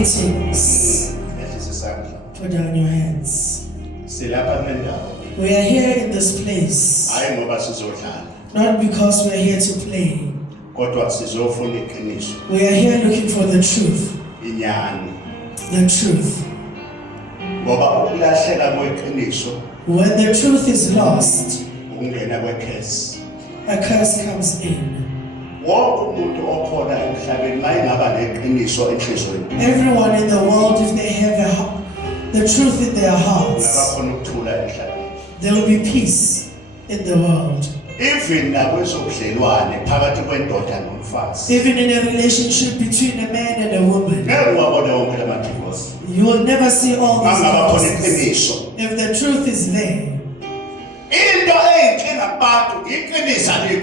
Greetings. Put down your hands. We are here in this place not because we are here to play. We are here looking for the truth. The truth. When the truth is lost, a curse comes in. Everyone in the world, if they have the truth in their hearts, there will be peace in the world. Even in a relationship between a man and a woman, you will never see all these divorces if the truth is there.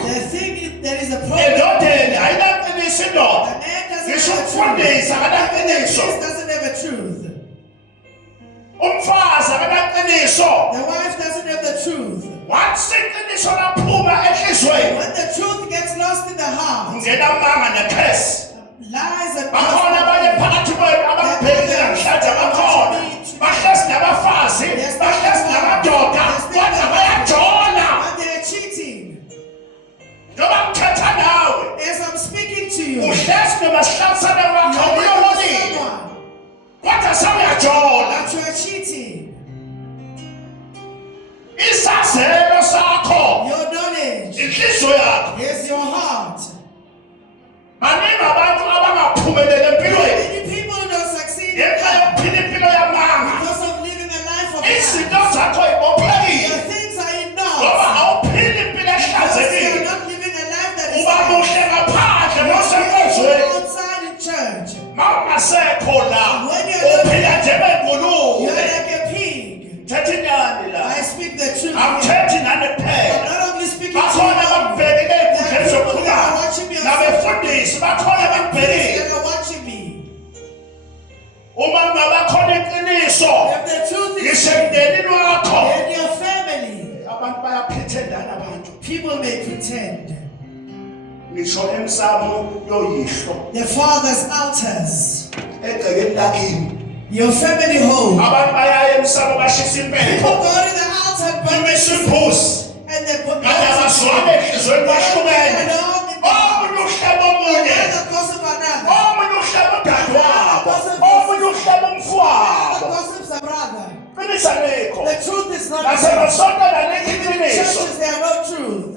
The thing, there is a problem. The man doesn't have a truth. The wife doesn't have the truth. When the truth gets lost in the heart, lies and they're cheating. As I'm speaking to you, that you are cheating. Your knowledge is your heart. Many people don't succeed because of living a life of God. Your things are enough. Because you are not living a life that is outside in church. When you're like a pig. I speak the truth. I'm not only speaking to you. There are people that are watching me on social media. That are watching me. If the truth is in your family, people may pretend. The father's altars, your family home. People go to the altar and burn and they put the gossip gossips are brother. The truth is not true. Even in churches there are no truth.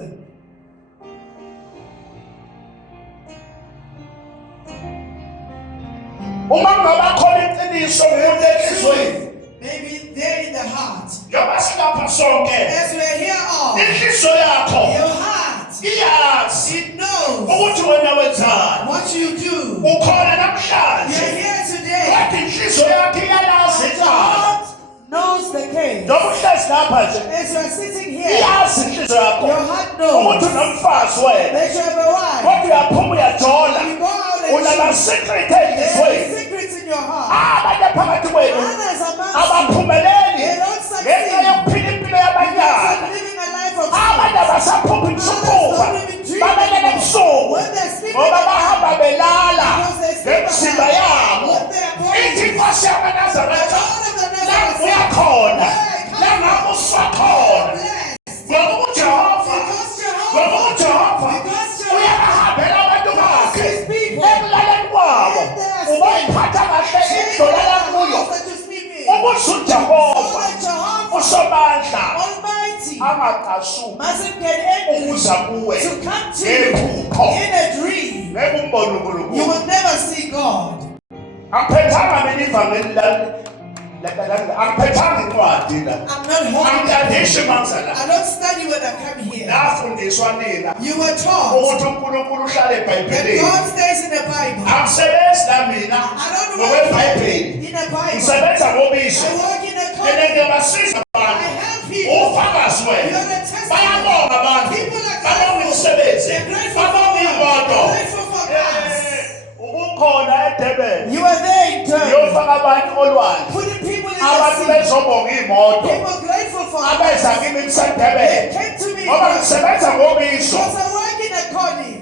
Maybe there in the heart. As we are here all, your heart, it knows what you do. You're here today. Your heart knows the case. As you are sitting here, your heart knows that you have a wife. You go out and secrets in your heart. Others amongst you, they don't succeed because of living a life of truth. Others don't even dream anymore. When they sleep because they sleep at what they are born with. Mustn't get angry to come to you in a dream. You will never see God. I'm not holding. I don't study when I come here. You were taught that God stays in the Bible. I don't work in the Bible. I work in the company. I help people. You're the testimony. People are grateful. They're grateful for me. They're grateful for us. You are there in turn. Putting people in the sea. People grateful for us. They came to me because I work in a calling.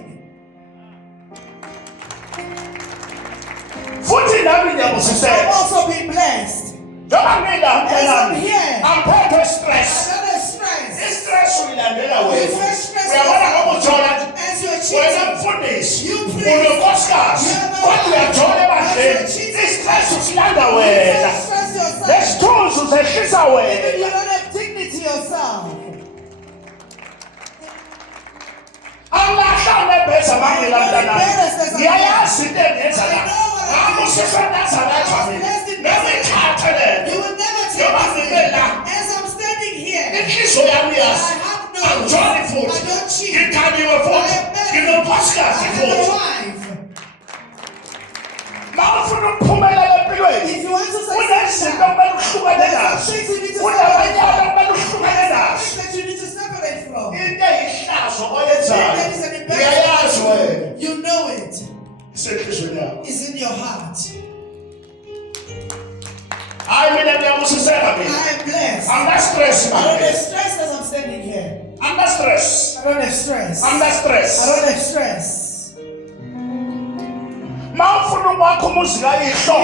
I've also been blessed. As I'm here, I'm part of stress. another stress. This stress will land The away. first stress We are going to go to Jordan. as you're When cheating. I'm for this, You for preach. the podcast, what we are talking about today, this stress will land away. Don't stress yourself. There's tools to say this Even away. you don't have dignity yourself. Allah shall never be somebody like that. Yeah, sit there, yes, I'm You will never take this. As I'm standing here, I have no. I'm Johnny Foot. I don't cheat. You can't give a foot. I am married. You know, podcast, I you have a foot. wife. Mouth from the Pumela, If you want to when I succeed, sit down by the sugar, there's some things you need to when I separate went out by the from. sugar, There's some things that you need to separate from. in there is not so all the There time. is an Yeah, yeah, embarrassment. You know it. Say this with them. It's in your heart. I mean, I'm not I am blessed. I'm not stressed, I don't have man. stress as I'm standing here. I'm not stressed. I don't have stress. I'm not I stressed. don't have stress. Mawufuna ukwakha umuzi kayihlo,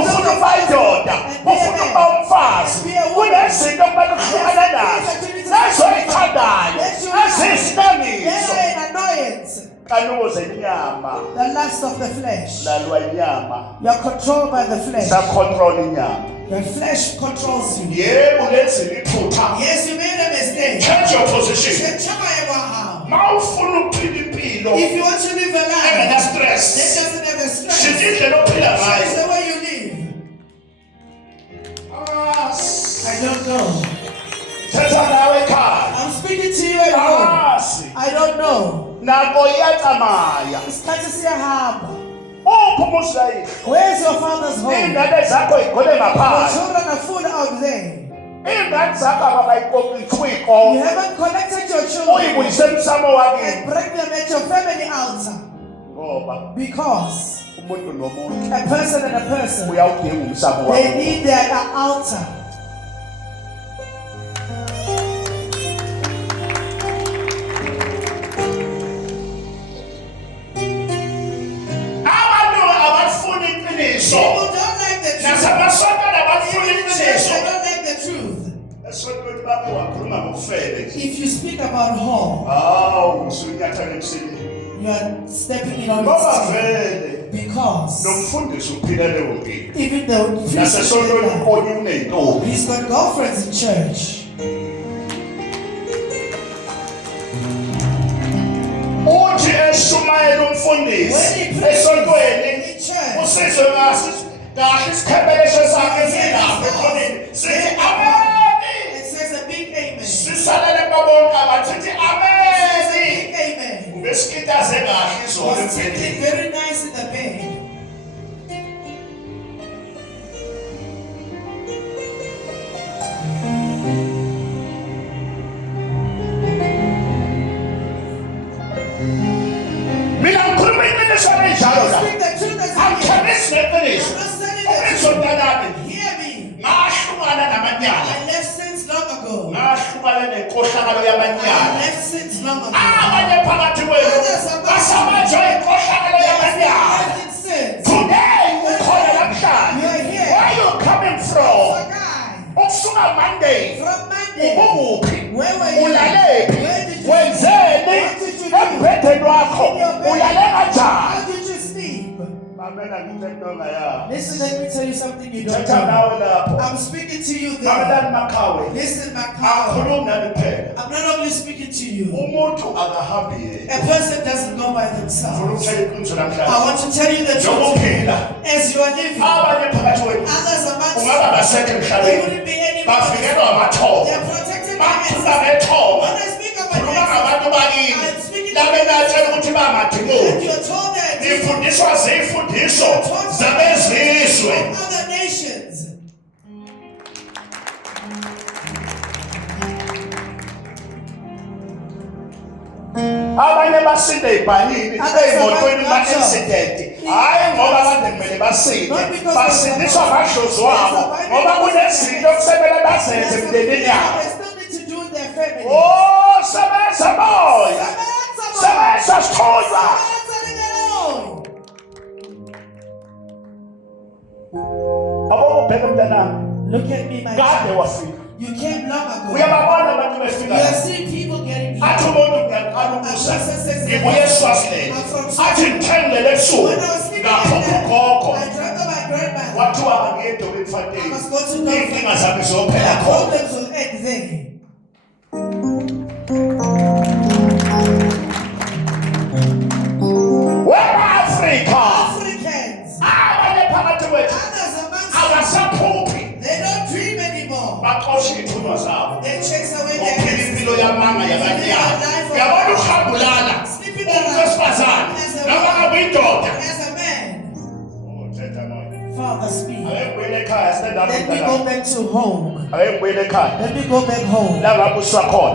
ufuna ukuba indoda, ufuna ukuba umfazi, kunezinto okumele uhlukane nazo, nezoyithandayo, eziyisinengiso. They're an annoyance. Kanuko zenyama, The lust of the flesh. lalwa inyama, You're controlled by the flesh. sacontrol inyama. The flesh controls you. Yebo lenzile iphutha. Yes, you made a mistake. Change your position. Mawufuna ukuphila impilo If you want to live a life engena that stress, doesn't have a stress, sithi indlela ophila that's ngayo. the way you live. I don't know. Thetha nawe ekhaya. I'm speaking to you at home. Asi. I don't know. Nako iyatsamaya. Isikhathi siyahamba. Uphi umuzi kayihlo? Where's your father's home? Iy'ngane zakho y'gole Your ngaphandle. children are full out there. Iy'ngane zakho ababayikopi You ithwiko. haven't connected your children Uyibuyise emsamo wakini. and bring them at your family altar. Ngoba Because umuntu nomuntu a person and a person, uyawudinga umsamo they wakho. need their altar. Abantu abafuna iqiniso. People don't like the truth. Nasemasontweni abafuna Even in the church, iqiniso. they don't like the truth. Esontweni bakho wakhuluma ngokufele nje. If you speak about whore, Hawu usunyathela emsileni. you are stepping in on Ngoba it vele because nomfundisi uphilele wonke. even though Nasesontweni ukhona uney'ntombi. he's got girlfriends in church. Uthi eshumayela umfundisi When he preaches esontweni in church, usizwe kahle isikhebelesho sakhe silapho ekhoneni sithi ameni. it says a big amen. Sisalele babonke abathithi It says a ameni. big amen. Besikitaze kahle izolo Was sitting embhedeni. very nice in the bed. Mina ngikhuluma iqiniso elinjalo la. Speak the truth as it is. Angikhamisi neqiniso. I'm not telling the Uqiniso truth. mntanami. Hear me. Ngahlukana namanyala. I left sins long ago. Ngahlukana nenkohlakalo I yamanyala. left sins long ago. Abanye phakathi kwenu basabanjwe inkohlakalo yamanyala. Left in sins. Today ukhona namhlanje. You're here. Where you coming So from? guy, Ukusuka Monday. from Monday, Ubuphi? where were you? Ulalephi? Where did you Wenzeni? What did you do? Embhedeni wakho In your bed. ulale kanjani? How did you sleep? Mamela ngithethe ongayazi. Listen, let me tell you something you don't Thetha know. nawe lapho. I'm speaking to you there. Mamelani makhawe. Listen, my car. Angikhulumi nani kuphela. I'm not only speaking to you. Umuntu akahambi yedwa. A person doesn't go by Ngifuna themselves. ukuthela iqiniso I namhlanje. want to tell you the Njengoba truth. uphila. As you are living, Abanye phakathi kwenu others amongst ungaba you, ngasekho there emhlabeni. wouldn't be any Bafikelwa amathoba. They're protected by Bakhuluma ancestors. ngethoba. When I speak about Khuluma ancestors, ngabantu bakini. I'm speaking to Labe natshela ukuthi and bangadimoni. you're told that Nifundiswa ziy'fundiso zabezizwe. from other nations. Abanye basinde ey'bhanini ey'motweni ma-accident. Hhayi ngoba kade kumele basinde. Basindiswa amadlozi wabo ngoba kunezinto okusemele bazenze emndenini yabo. They still need to do in their family. Oh, sebenza moya. Sebenza sithunywa. Look at me, my child. You came long ago. You have seen people getting healed. I'm from Sweden. When I was sleeping in there, I dreamt of my grandmother. I must go to God. Their problems will end there. Africans. Others amongst us. They don't dream anymore. They chase away their hands. Sleeping around. As a man. Father, speak. Let me go back to home. Let me go back home.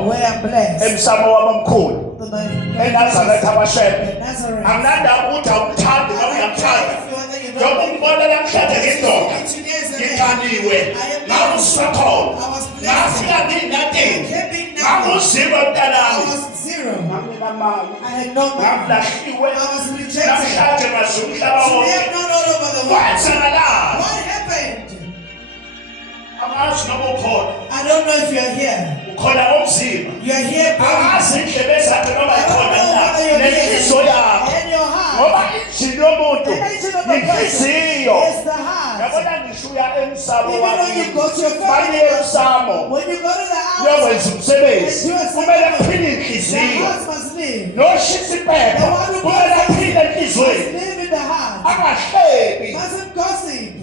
Where I'm blessed. Nazareth. I had no money. I was rejected. Today I'm not all over the world. What happened? I don't know if you're here. You're here, bro. I don't know whether you're here. In your heart. The engine of the person is the heart. Even when you go to your family, when you go to the house, and do a ceremony, the heart must live. The one who must live in the heart. Mustn't gossip.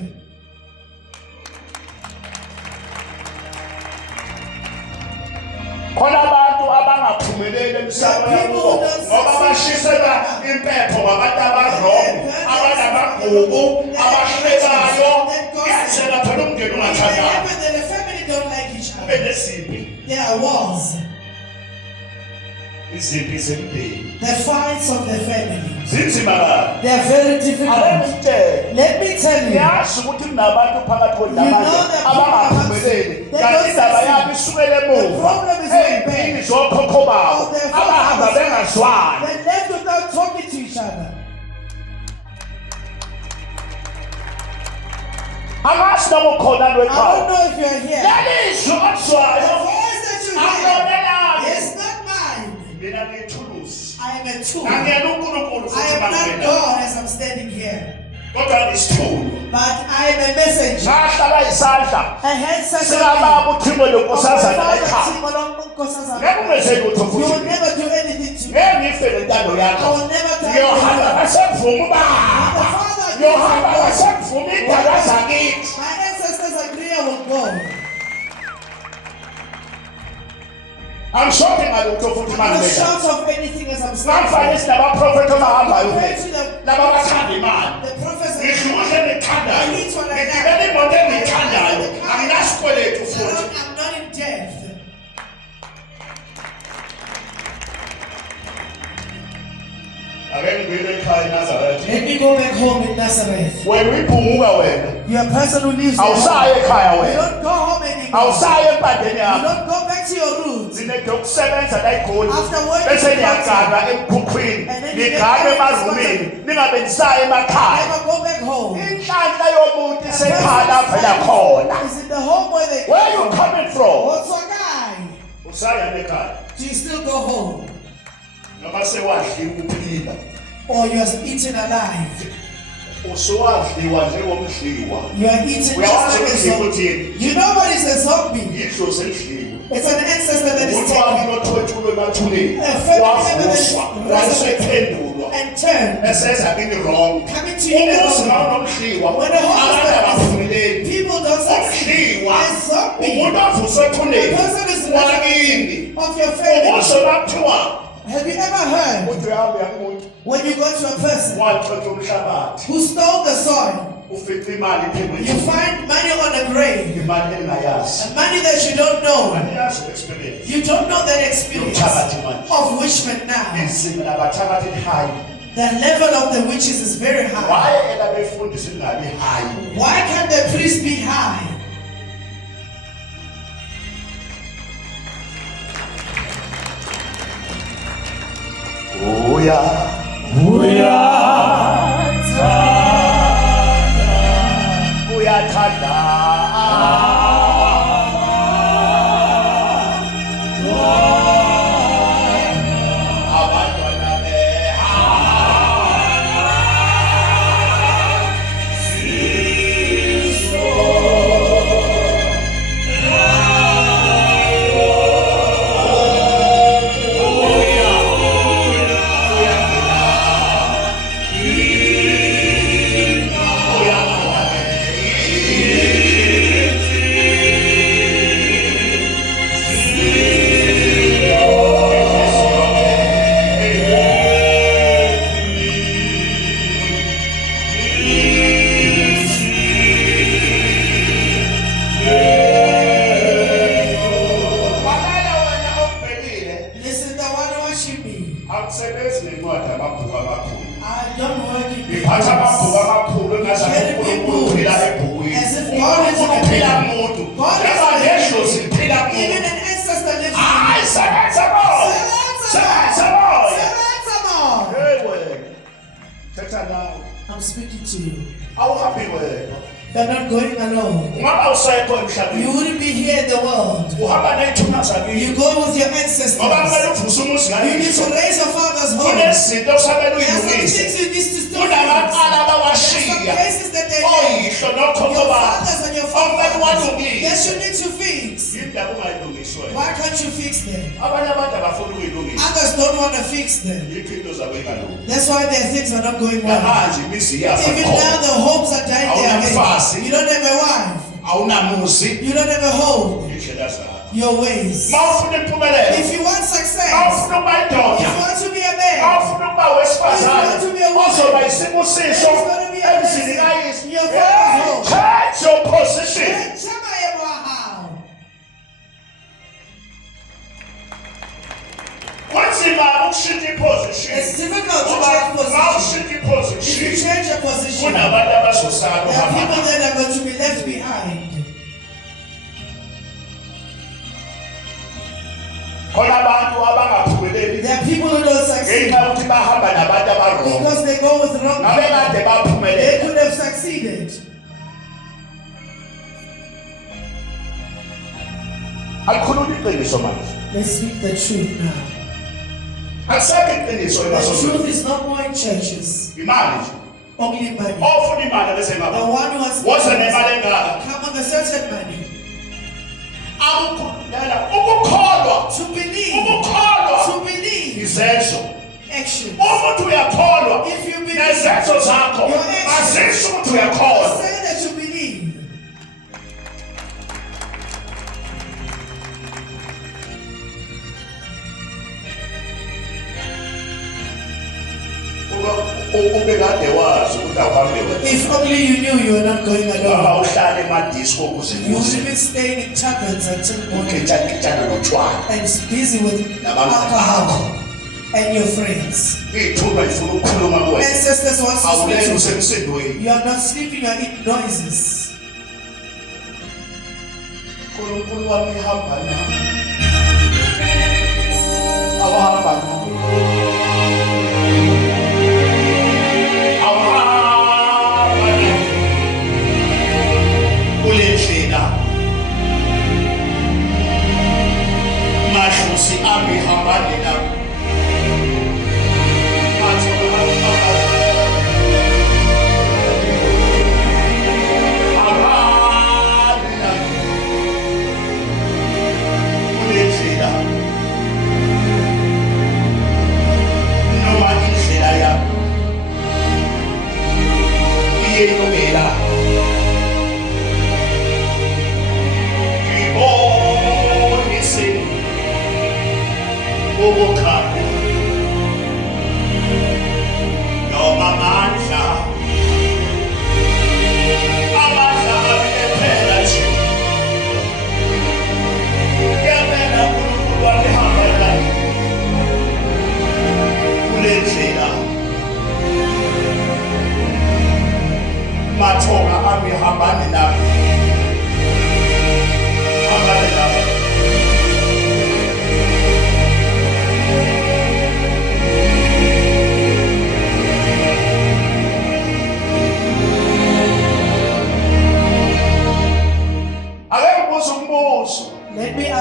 Khona abantu abangaphumeleli emhlabeni ngoba bashisela impepho ngabantu abarong abanamagugu abahlekayo yenzela phela umndeni ungathandana. The family don't like each other. There are wars. The fights of the family. They are very difficult. Let me tell you. You know the problem is very bad. They left without talking to each other. I don't know if you're here. The voice that you hear is not mine. I am a tool. I am not God as I'm standing here. But I am a messenger. A hand such you will never do anything to me. I will never tell you. My ancestors agree I will go. I'm shouting at you to put I'm not shout of anything as I'm standing. Compared to the prophets, the prophets I'm not in death. Let me go back home in Nazareth. You're a person who lives there. You don't go home anymore. You don't go back to your roots. After working and then you never go back home. Is in the home where they Where are you coming from? What's a guy? Do you still go home? Or you are eaten alive? You are eaten just like a zombie. You know what is a zombie? It's an ancestor that is taken. A family member that is resurrected and turned. Coming to you now. When the Holy Spirit, people don't succeed. A zombie. The person is resurrected of your family. Have you ever heard when you go to a person who stole the soil, you find money on a grave, and money that you don't know. You don't know that experience of witchment now. The level of the witches is very high. Why can't the priest be high? uyathanda abantwana I'm speaking to you. You're not going alone. You wouldn't be here in the world. You go with your ancestors. You need to raise your father's home. There are some things you need to still fix. There are some places that they live. Your fathers and your fathers. Yes, you need to fix. Why can't you fix them? Others don't want to fix them. That's why their things are not going well. Even now the hopes are dying there. You don't have a wife. You don't have a home. Your ways. If you want success, if you want to be a man, if you want to be a woman, it's going to be everything. Your father's home. Change your position. It's difficult to change position. If you change your position, there are people that are going to be left behind. There are people who don't succeed because they go with wrong people. They could have succeeded. Let's speak the truth now. The truth is not more in churches. Only money. The one who has money come on a certain money. To believe. Action. If you believe, your actions say that you believe. If only you knew you were not going alone, you would have been staying in taverns until morning and busy with alcohol and your friends. Ancestors want to sleep. You are not sleeping, you are eating noises.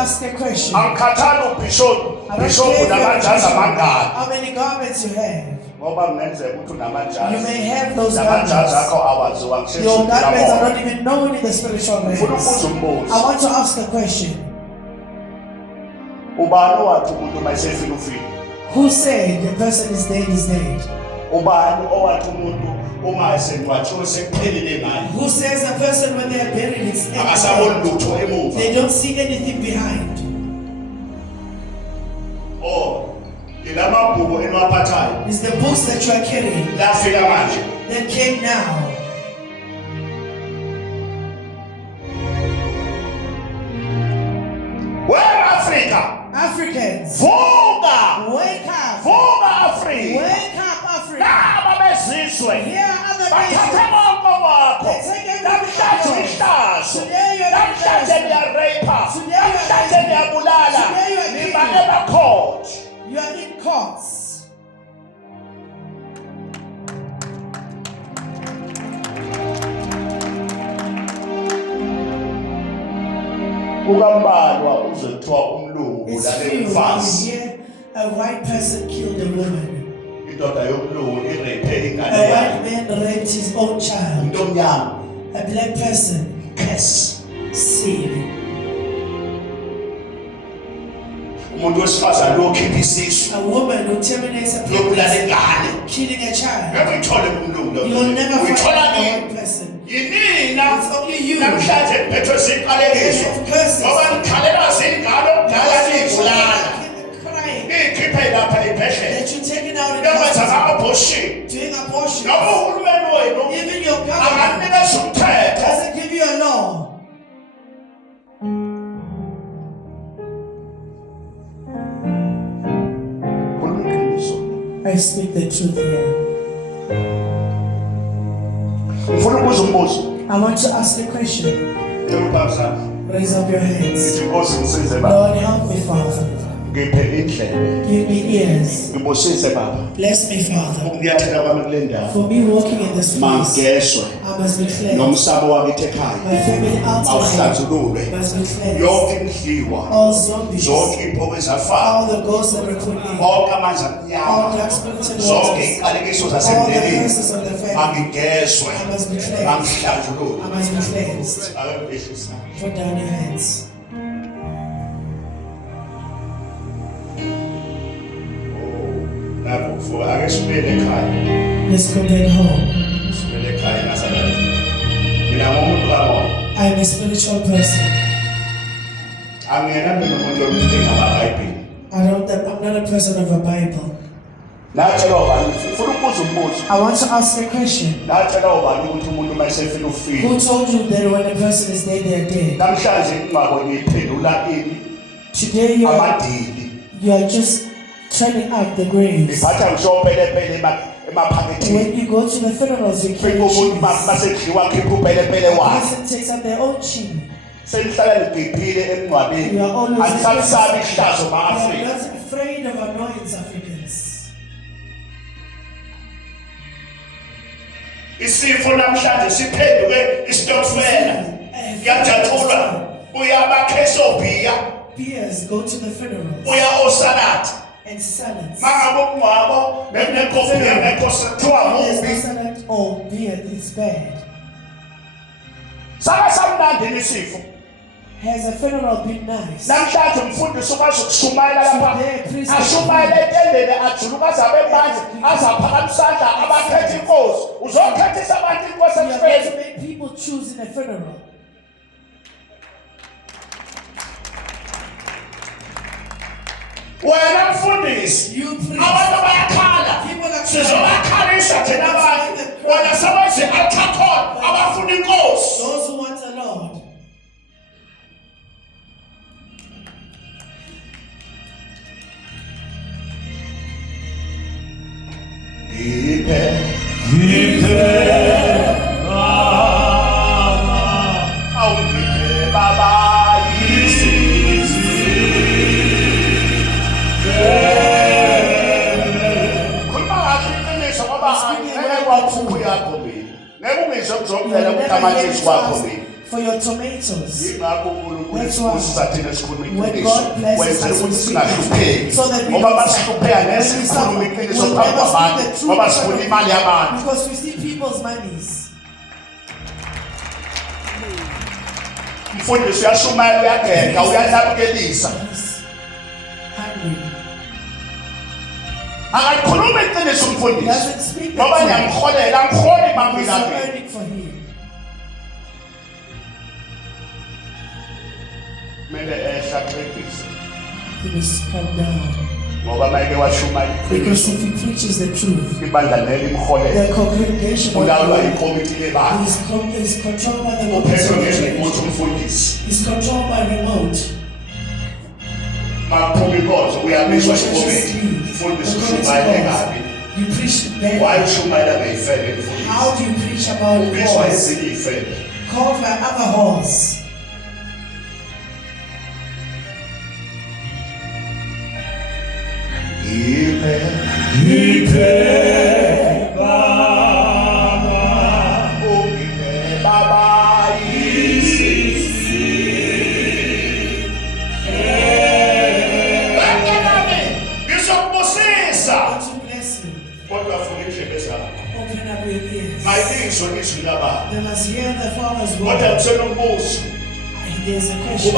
ask a question. Angikhathali ubishop namajazi amangaki. How many garments you have? Ngoba kungenzeka ukuthi unamajazi. You may have those garments. Namajazi akho awaziwa Your garments are not even known in the spiritual realm. Ufuna ukubuza umbuzo. I want to ask a question. Ubani wathi umuntu mayesefika ufika? Who said the person is dead is dead? Ubani owathi umuntu uma esengcwatshiwe sekuphelile ngayo? Who says a person when they are buried it's akasaboni lutho emuva? They don't see anything behind. Oh, ilamabhuku enwaphathayo. It's the books that you are carrying. Lafika manje. That came now. Where Africa? Africans. Vuka! Wake up! Vuka Africa! Wake up Africa! Laba bezizwe. Here are other Bathatha nations. bonke wakho. They take everything Namhlanje from yours. ihlazo. Today you are Namhlanje embarrassed. niyareyipha. Today you are Namhlanje niyabulala. Today you are Nimane bacourt. You are in courts. Ukambalwa uzothiwa umlungu It's lale few when you mfazi. hear a white person killed a woman. Indoda yomlungu irephe ingane A yakhe. white man raped his own child. Umuntu omnyama. A black person Curse. seed. Umuntu wesifazane lokhipha isisu. A woman who terminates a Yobulala pregnancy, ingane. killing a child. Ngeke uyithole kumlungu lo. You will never find Uyithola a nini? white person. Yinina. It's only you. Namhlanje niphethwe ziqalekiso. Curses. Ngoba nikhalelwa zingalo kudala niyibulala. Crying Niyikhiphe lapha ibhedlela. that you take it out in Nokwenza hospital, ama-abortion. doing abortion. Noma uhulumeni wenu Even your government anganikeza umthetho. doesn't give you a law. Khuluma iqiniso. I speak the truth here. Ngifuna ukubuza umbuzo. I want to ask a question. Yokuphamisa. Raise up your hands. Ngithi Nkosi ngisize baba. Lord, help me, Father. Ngiphe indlebe. Give me ears. Ngibusise baba. Bless me, Father. Ukunyathela kwami kule ndawo. For me walking in this place, Mangeshwe. I must be cleansed. Nomsabo wakithi ekhaya. My family outside Awuhlanzululwe. must be cleansed. Yonke imidliwa. All zombies, Zonke impoko ezafayo. all the ghosts that recruit me, Bonke amanzi all amnyama. dark spirits and Zonke waters, inqalekiso all the zasemndenini. curses of the family, Angigeshwe. I must be cleansed. Angihlanjululwe. I must be cleansed. Ake behlisa. Put down your hands. Lapho kufuka ake sibuyele ekhaya. Let's go back home. Sibuyele ekhaya Nazareth. Mina ngumuntu kamoya. I am a spiritual person. Angiyena mina umuntu omdinga amaBhayibheli. I'm not a person of a Bible. Natshelwa ubani ufuna ukubuza umbuzo. I want to ask a question. Natshelwa ubani ukuthi umuntu mayesefika ufika. Who told you that when a person is dead, they are dead? Namhlanje ingcwabo ngiyiphendula ini Today amadili. you are just turning up the graves. Ngiphatha ngisho pelepele emaphakethini. When you go to the funerals, you carry Fika umuntu cheese. masedliwa khipha upelepele The wakhe. person takes up their own cheese. Senihlala nigibhile emngcwabeni. You are always Asisabisabi ihlazo I am ma-Afrika. not afraid of annoyance Africans. Isifo namhlanje siphenduke isitokfela. Ngiyajatshulwa. Uya amakhesobhiya, Beers go to the funerals uya osalad. and salads. Mangabe umngcwabo nekofi ngekho sekuthiwa There's no mubi. salad or beer, it's bad. Saka samnandi isifo. Has a funeral been nice? Namhlanje umfundisi ukwazi ukushumayela lapha. Ashumayela entendeni ajuluka azabe manje azaphakamisa isandla abakhetha inkosi. Uzokhethisa abantu inkosi You are going to ekufeni. make people choose in a funeral. Wena mfundisi, You preach. abantu bayakhala. People are Sizobakhalisa thina abantu. Wena sewenze alcohol abafuna inkosi. Those who want the Lord. Awungiphe baba khuluma kahle iqiniso ngoba ngeke kwaphupho yakho mina. Ngeke ungizwe kuzokuphela ukuthi amantshisi wakho mina. for your tomatoes. Yingakho uNkulunkulu usibusa thina sikhuluma When iqiniso. God blesses Wenzela us, we ukuthi speak singahlupheki. it so that we Ngoba don't masihlupheka suffer. ngeke When we sikhulume suffer, iqiniso we'll phambi never speak kwabantu. the truth Ngoba in front sifuna of imali people yabantu. because we see people's monies. Mfundisi uyashumayela uyagenda uyalabukelisa. He's hungry. Akakhuluma iqiniso He umfundisi. doesn't speak the Ngoba truth ngiyamholela angiholi because mangila you're mina. earning for him. Kumele ehlaqekise. He must come down. Ngoba mayike washumayela Because iqiniso. if he preaches the truth, Ibandla leli imholela. the congregation Ulawulwa ikomiti lebandla. is controlled by the Uphethwe congregation. ngeremote umfundisi. Is controlled by remote. Maphuma inkonzo When uyabizwa churches ikomiti. leave, Umfundisi the committee ushumayele calls. kabi. You preach bad. Wayeshumayela beyifele umfundisi. How do you preach about Ubizwa whores? ezinye ifele. Called by other whores. God to bless you. Open up your ears. They must hear the Father's word. There's a question.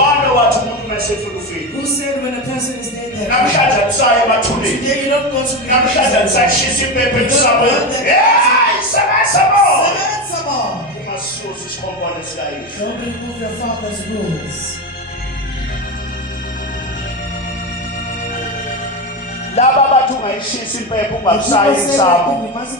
Who said when a person is dead that today you don't go to the Don't remove your father's rules. Laba bathi ungayishisa impepho ungakusayi isabo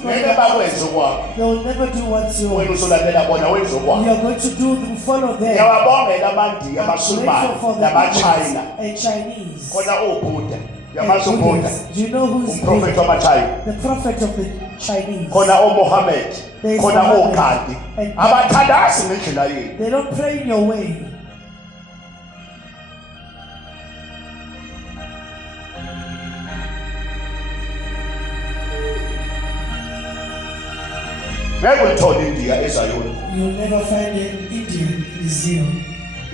ngeke bakwenze okwabo They will never do what's wena yours. uzolandela bona wenze okwabo You are going to follow them. ngiyawabongela amandiya I'm amasulumane grateful for the namachina Indians and Chinese. khona uBuddha and yamazi uBuddha Buddhists. Do you know who is umprofeti Buddha? wamachina The prophet of the Chinese. khona uMuhammad There is khona Muhammad uGandhi and abathandazi ngendlela yethu They don't pray in your way. ngeke ulithole indiya ezayona You'll never find an Indian in Zion.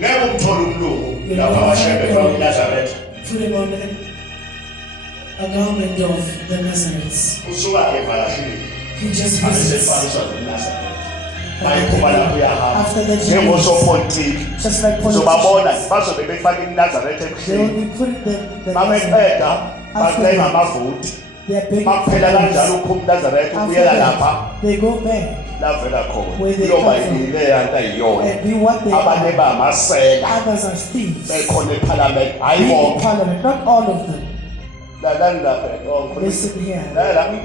ngeke umthole umlungu lapha washebe kwaNazaretha Put him on a garment of the Nazarites. usuka evalashini He just visits. abesefaniswa noNazaretha bayiphuma lapho uyahamba After the njengosopolitiki just like uzobabona politicians, bazobe befaka iNazaretha they will ebuhleni be putting the babeqeda bathenga amavoti They're begging bakuphela for kanjalo votes. uphuma uNazaretha After ubuyela that, lapha they go back lavela khona Where they kuyoba come from. yile yanto ayiyona and be what they abanye are. bayamasela Others are thieves. bekhona ephalamende hayi Be in bonke parliament, not all of them. lalani lapha Listen here.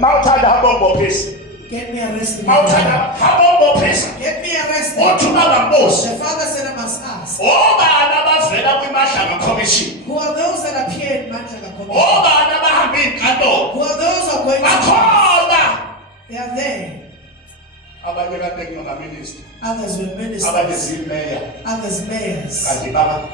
mawuthanda habombophisa Get me arrested. mawuthanda habombophisa Get me arrested. uthi ungambuzi The father said I must ask. obani abavela kwimahlanga commission Who are those that appear in Manchester Commission? obani abahamba inkantolo Who are those who are going to? bakhona They are there. abanye kade kunamaminister Others were abanye ministers. zimeya Others mayors. kanti baba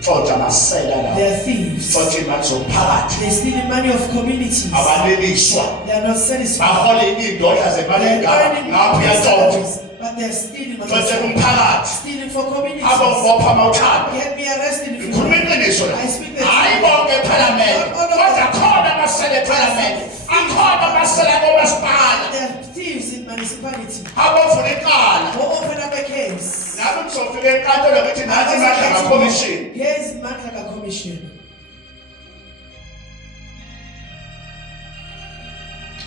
tshontsha amasela They lawo are thieves. tshontsha imali zomphakathi They steal the money of communities. abaneliswa They are not satisfied. bahole iy'ndoda zemali They are engaka earning ngapho big uyatshontsha salaries, but they are stealing money. tshontshe kumphakathi Stealing for communities. abobopha amawuthanda Get me arrested if you ngikhuluma want. iqiniso I speak the hayi truth. bonke ephalamende Not all of kodwa them. khona amasela ephalamende akhona amasela komasipala They are thieves in municipality. abovula iqala Who open up a case? nabe kuzofika enkantolo ukuthi nathi imahlanga commission Here is Manchester Commission.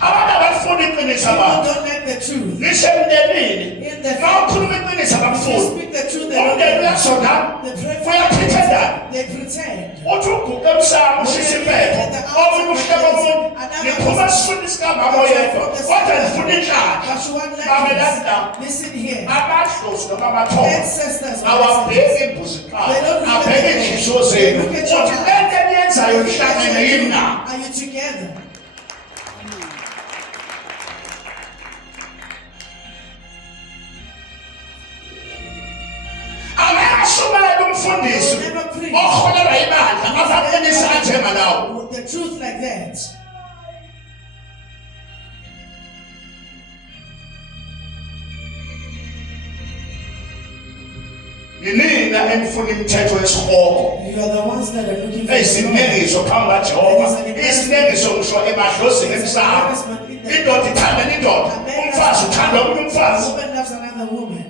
abantu abafuna iqiniso People abantu don't like the truth. nisemndenini In the ma ukhuluma iqiniso If you abakufuni speak the truth, they don't umndeni like it. uyasonda They pray uyaphithenda They pretend. uthi uguqe emsamo ushisa impepho omunye uhleka omunye ngiphuma esifuni sikamama oyedwa kodwa ndifuna inhlahla But you want mamelani la like Listen here. amadlozi noma amathongo Ancestors were awabheki imbuzi qala They don't look abheke at the inhliziyo They zenu look at uthi your lento eniyenzayo ihlangene yini na Are you together? akashumayela umfundisi They will never preach. okholelwa ibandla azaqinisa anjengalawo With the truth like that. Yinina emfuna imithetho yesihogo. You are the ones that are looking for the law. Isinengiso phambi kaJehova. Isinengiso ngisho emadlozini emhlaba. Indoda ithanda indoda. Umfazi uthanda omunye A umfazi. woman loves another woman.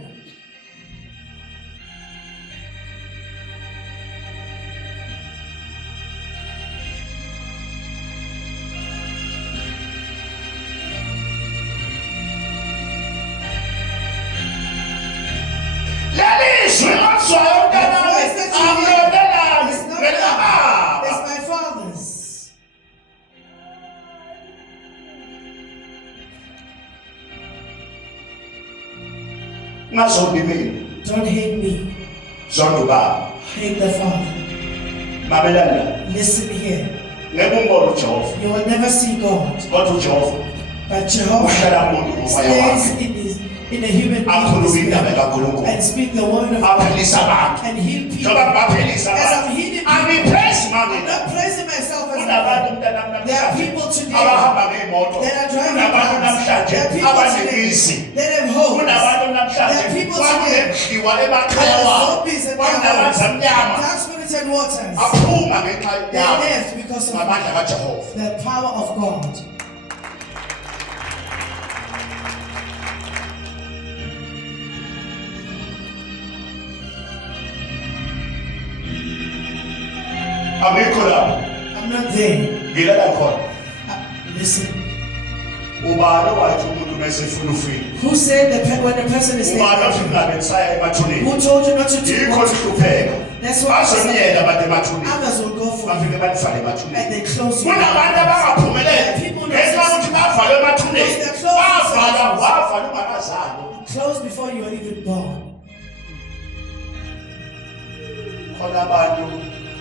Lelizwi ozwayo mntanami akulondelani ngelababa. It's my father's. Ngazondi mina. Don't hate me. Zonda ubaba. Hate the father. Mabelana. Listen here. Ngeke umbone uJehova. You will never see God. Kodwa uJehova But Jehovah uhlala umuntu ngomoya stays wakhe. in a human Akhuluma being's indaba spirit kaNkulunkulu. and speak the word of God Aphilisa abantu. and heal people. Njengoba baphilisa As I'm abantu. healing people, Angipraise I'm manje. not praising myself as Kunabantu God. mntanami There are namhlanje people today abahamba ngey'moto. that are driving Kunabantu cars. namhlanje There are people abanebisi. today that have hopes. Kunabantu There namhlanje are people today kwakunedliwa emakhaya that have wabo. zombies in their Kwakunabantu homes. amnyama Dark spirits and waters. aphuma ngenxa They yabo. left because of Ngamandla kaJehova. the power of God. Amikho lapho. I'm not there. Ngilala khona. Listen. Ubani owathi umuntu mase efuna ufika? Who said when the person is Ubani othi there? kungabe ngisaya emathuneni? Who told you not to do Yikho what? lihlupheka. That's why Bazomyela abantu emathuneni. others will go for Bafike you banifale and emathuneni. they close you. Kunabantu abangaphumeleli ngenxa yokuthi bavalwe emathuneni. Wavala ungakazalwa. Close before you are even born. Khona abantu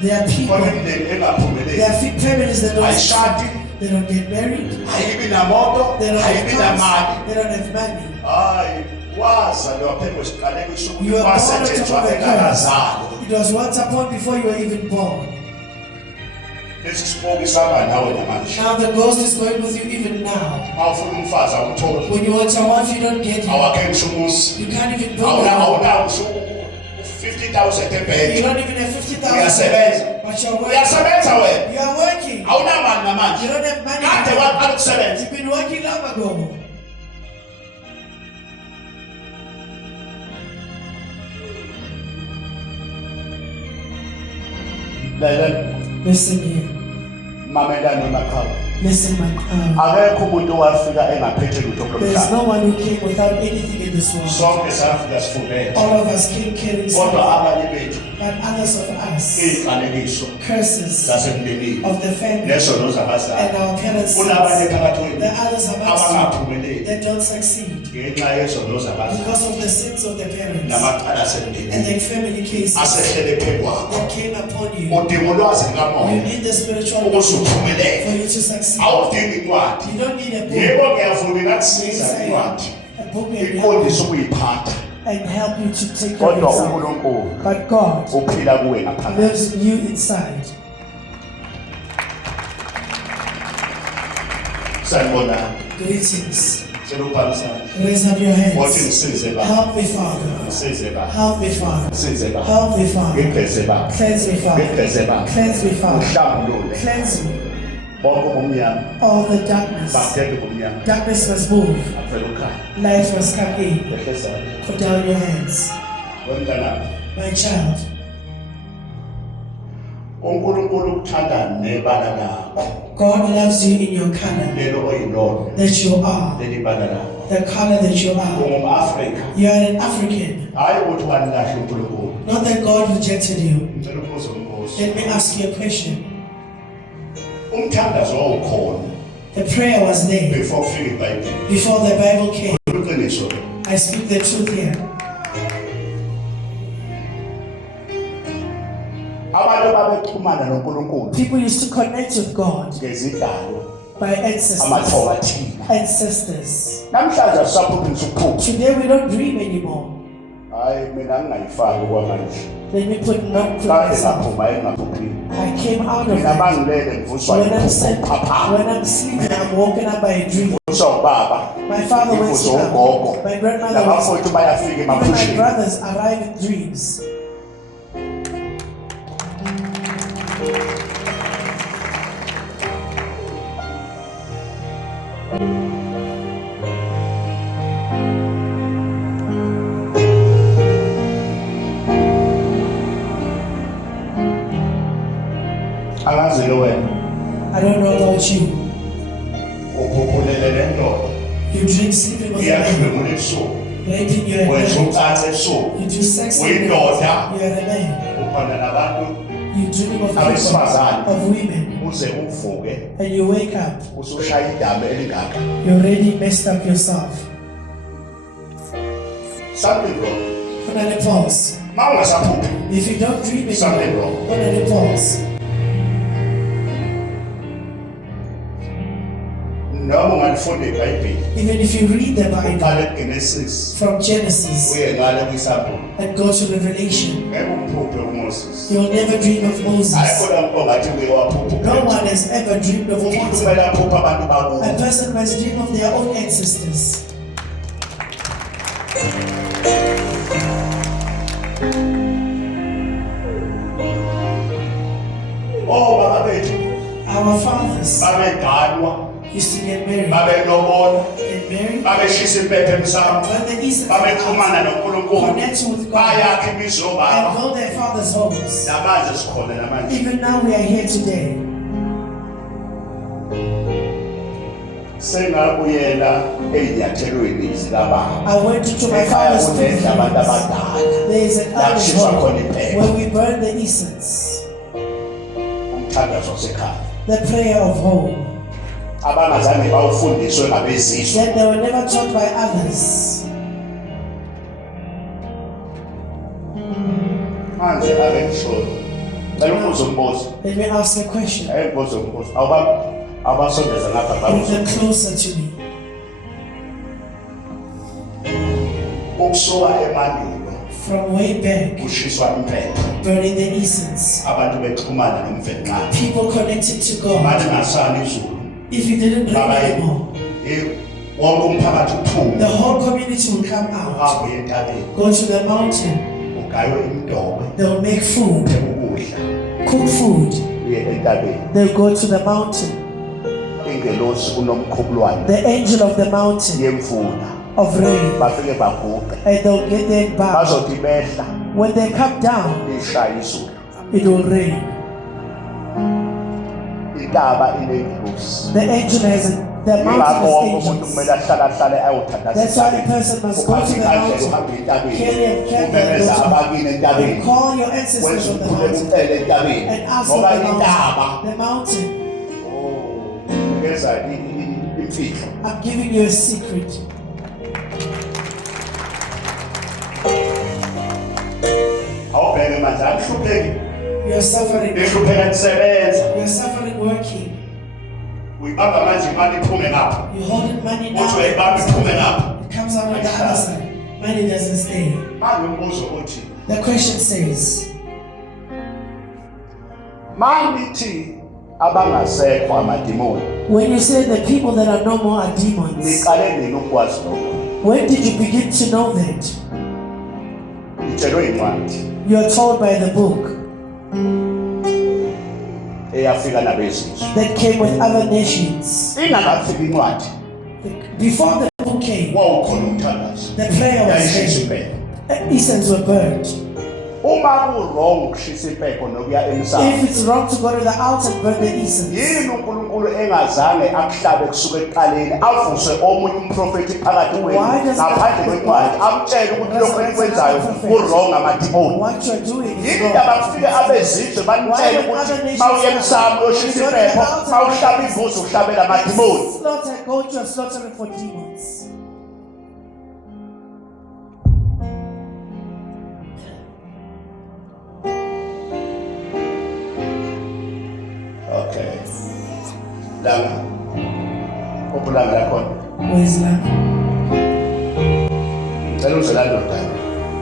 There are people, khona imindeni engaphumeleli. there are families that don't Ayishadi, they don't get married, ayibi namoto, they don't ayibi have namali. cars, they don't have money. Hayi, wazalwa phezu kwesiqaleko You sokuthi were born on top wasethethwa of a engakazalwa. curse. It was once upon before you were even born. Lesi sipoki sihamba nawe namanje. Now the ghost is going with you even now. Awufuna umfazi awutholi. When you want a wife, you don't get it. Awakhe ngisho umuzi. You can't even build a home. Awunawo ngisho 50,000 You ebhenki. don't even have 50,000. Uyasebenza. But you're working. Uyasebenza wena. You are working. Awunamali You namanje. don't have money. Kade waqala ukusebenza. You've been working long ago. Lalela Listen here. mamelana emakhaya. Listen, my Akekho umuntu owafika engaphethe lutho there is kulomhlaba. no one who came without anything in this world. Sonke safika sifundele. All of us came carrying Kodwa something, abanye bethu but others of us, izifanekiso curses zasemndenini of the family lezo and zabazali. our parents' Kunabanye sins. phakathi kwethu The others amongst you abangaphumeleli that don't succeed ngenxa yezono zabazali because of the sins of the parents namacala and asemndenini the family cases asehlele phezu kwakho. that came upon you. Udinga ulwazi You likamoya need the spiritual ukuze knowledge for uphumelele. you to succeed. Awudingi incwadi. You don't need a book. Yebo ngiyavuma ingakusiza Yes, incwadi. a book may help Iqondise you ukuyiphatha. and help you to take care of Kodwa yourself. uNkulunkulu But God uphila kuwe ngaphakathi. lives in you inside. Sanibona. Greetings. Cela uphamisa. Raise up your Wathi hands. ngisize baba. Help me, Father. Ngisize baba. Help me, Father. Ngisize baba. Help me, Father. Ngigeze baba. Cleanse me, Father. Ngigeze baba. Cleanse me, Father. Uhlambulule. Cleanse me. Bonke bomnyama. All the darkness. Bakhethe bomnyama. Darkness must move. Avela ukhaya. Light must come in. Ehlisa. Put down your hands. Wemntana. My child, uNkulunkulu ukuthanda nebala lakho. God loves you in your color Lelo oyilona. that you are. Leli bala lakho. The color that you are. UngumAfrika. You are an African. Hayi ukuthi wanilahle uNkulunkulu. Not that God rejected you. Ngicela ukubuza umbuzo. Let me ask you a question. Umthandazo wawukhona The prayer was there before kufika iBhayibheli. before the Bible came. Iqiniso. I speak the truth here. Abantu babexhumana noNkulunkulu People used to connect with God ngezidalo by ancestors. amathoba thina. Ancestors. Namhlanje asisaphuthisa ukuphupha. Today we don't dream anymore. Hayi mina ngingayifaki kwamanje. Let me put not to Kade myself. ngaphuma engaphuphile. I came out of Mina that. bangilele ngivuswa When I'm sleeping, iphupha. when I'm sleeping, I'm woken up by a dream. Ngivuswa ubaba. My father wakes Ngivuswa me ugogo. up. My grandmother wakes me Nabafowethu bayafika up. Even my emaphusheni. brothers arrive in dreams. angazi lo wena I don't know about you. uphuphulele lendoda You dream sleeping with a man, iyadlula ebusuku raping you at wenza night. ucansi ebusuku You do sex with uyindoda you are a man. ukhona nabantu You dream of abesifazane people, of women, uze uvuke and you wake up. usushaya idame elingaka You already messed up yourself. something wrong Pause. mawungasaphuphi If you don't dream Something anymore, wrong. pause. noma ungalifunda iBhayibheli Even if you read the Bible uqale kuGenesis from Genesis uye ngale kwisambulo and go to Revelation, ngeke umphuphe uMoses you'll never dream of Moses. ayikhona ongathi uye waphupha No one has ever dreamed of umuntu Peter. kumele aphuphe abantu bakubo A person must dream of their own ancestors. oh baba bethu Our fathers babeganwa used to get married babelobola and married. babeshisa impepho emsamo When the Eastern babexhumana noNkulunkulu connect with God bayakha imizi and obaba build their fathers' homes. namanje sikhona namanje Even now we are here today. sengabuyela ezinyathelweni zikababa I went to my ekhaya father's kunedla abantu place. abadala There is an La elders kushiswa khona home impepho where we burn the incense, umthandazo wasekhaya the prayer of home. abangazange bawufundiswe ngabezizwe That they were never taught by others. manje ake ngisholo cela umbuzo umbuzo Let me ask a question. umbuzo abasondeza ngapha Bring them babuzo closer to me. ukusuka emandulo From way back, kushiswa impepho burning the incense. abantu bexhumana nomvenqane People connected to God. bathi ngasani izulu If you didn't bring anymore, wonke umphakathi uphume the whole community will come out. uhambe uye entabeni Go to the mountain. ugaywe imdobe They'll make food, ukudla cook food. uye entabeni They'll go to the mountain. ingelosi kunomqhublwane The angel of the mountain yemvula of rain. bafike baguqe And they'll get there and bow. bazothi behla When they come down, lishaya izulu it will rain. intaba inengilosi The angel has the ingakho mountain wonke has umuntu angels. kumele ahlale ayothandaza That's why a person must go to the mountain, carry a candle, umemeza abakini and entabeni call your ancestors wenza on the umkhulu mountain ucele entabeni and ask for ngoba the intaba mountain. The mountain. ngeza imfihlo I'm giving you a secret. awubheke manje akuhlupheki You're suffering. behlupheka kusebenza You're suffering working. uyibamba manje imali iphume ngapha You're holding money uthi uyayibamba now. iphume ngapha It comes out on the other side. Money doesn't stay. manje umbuzo uthi The question says, mangithi abangasekho amadimoni when you say the people that are no more are demons, niqale nini ukwazi lokho when did you begin to know that? itshelwe incwadi You are told by the book eyafika nabezizwe that came with other nations. ingakafika incwadi Before the book came, wawukhona umthandazo the prayer was yayishisa made. impepho Incense were burned. uma ku-wrong ukushisa impepho nokuya emsamo If it's wrong to go to the altar and burn the incense, yini uNkulunkulu engazange akuhlabe kusuka ekuqaleni avuse omunye umprofeti phakathi kwenu Why does ngaphandle God- kwencwadi amtshele ukuthi lokho enikwenzayo ku-wrong amadimoni what you're doing is yini wrong. indaba kufike abezizwe banitshele ukuthi ma uye emsamo uyoshisa impepho ma uhlaba imbuzi uhlabela amadimoni Slaughter, go to a slaughtering for demons. okay langa upulanga lakhona Where is that? cela uzelandoda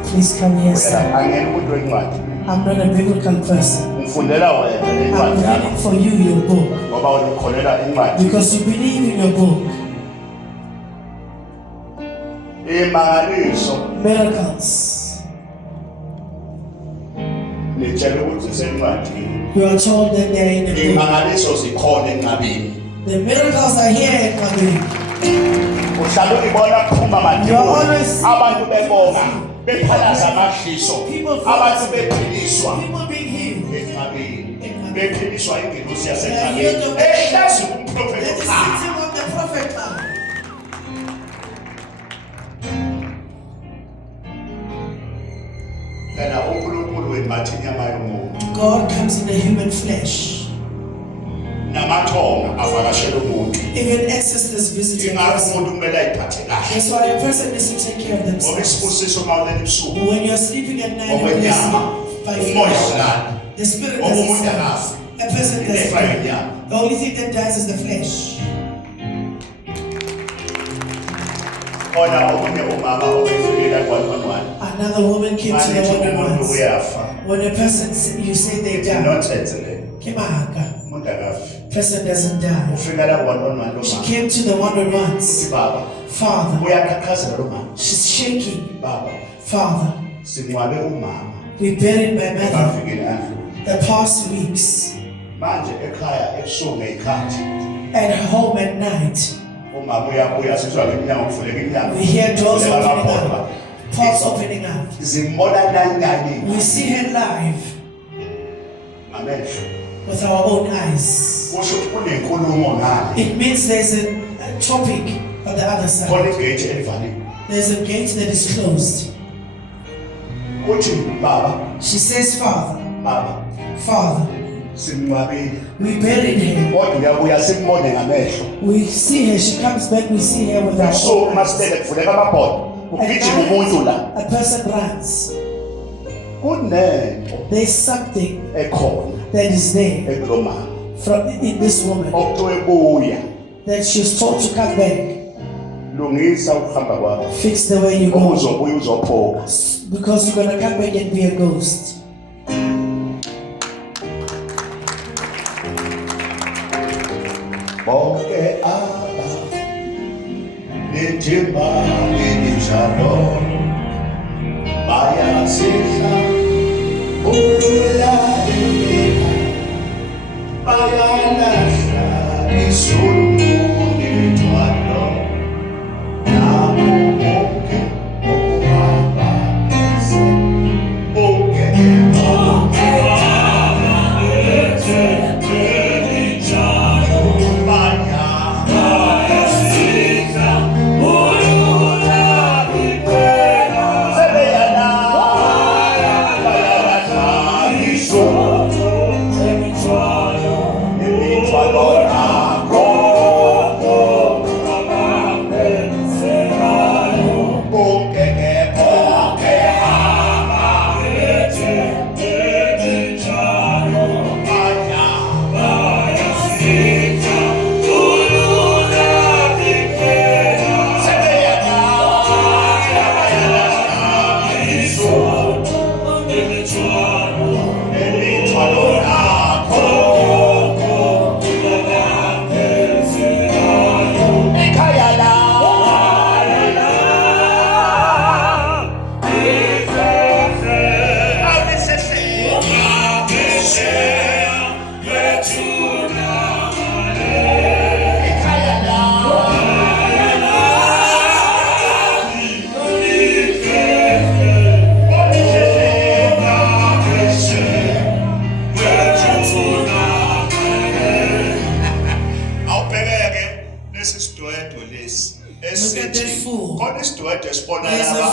Please come here, sir. angena umuntu wencwadi I'm not a biblical person. ngifundela wena I'm lencwadi yakho reading for you your book ngoba ulikholela incwadi because you believe in your book. imangaliso Miracles. nitshela ukuthi zisencwadini You are told that they are in the book. imangaliso zikhona encwabeni The miracles are here in my book. uhlala uyibona kuphuma You are amadimoni always abantu bebonga bephalaza amahliso People abantu bephiliswa people being healed encwabeni in my bephiliswa ingelosi They are yasekhaya healed of ehlazi that umprofeti is sitting on the prophet now. phela uNkulunkulu wembatha inyama yomuntu God comes in a human flesh. namathonga avakashela umuntu Even ancestors visited ingakho us. umuntu kumele ayiphathe kahle That's why a person needs to take care of ngoba themselves. isibusiso mawulele ebusuku When you're sleeping at night, you're ngokwenyama blessed by umoya flesh. ulala The spirit ngoba doesn't umuntu sleep. akafi A person doesn't efa die. yenyama The only thing that dies is the flesh. khona omunye umama obefikela kwa-111 Another woman came to the manje one umuntu once. uyafa When a person, you say they die, nonsense leyo Kimahaka, umuntu akafi person doesn't die. ufika la kwa-111 lo She mama came to the one on uthi once. baba Father, uyakhakhazela lo mama she's shaking. baba Father, sinqwabe umama we buried my mother ebafikile andlu the past weeks. manje ekhaya ebusuku ngeyikhathi At home at night, umama uyabuya sithiwa ngemnyango kuvuleka iminyango we hear doors kuvuleka opening amabhodwa. up, ports opening up. zimbona nani We see her live ngamehlo with our own eyes. kusho ukuthi kunenkulumo ngale It means there's a topic on the other side. khona igate elivaliwe There's a gate that is closed. uthi baba She says, Father, baba simnqwabile we buried her. kodwa uyabuya simbone ngamehlo We see her, she comes back, we see her with our so own eyes. masibele kuvuleka amabhodwa At kugijima umuntu la night, a person runs. kunento There's something ekhona that is there ekulomama from in this woman okuthiwe buya that she's told to come back. lungisa ukuhamba kwakho Fix the way you uma go. uzobuya uzophoka Because you're gonna come back and be a ghost. bonke aba nethemba elinjalo bayasidla ukulaleka bayalahla isono nemithwalo nabo bonke okuhamba bonke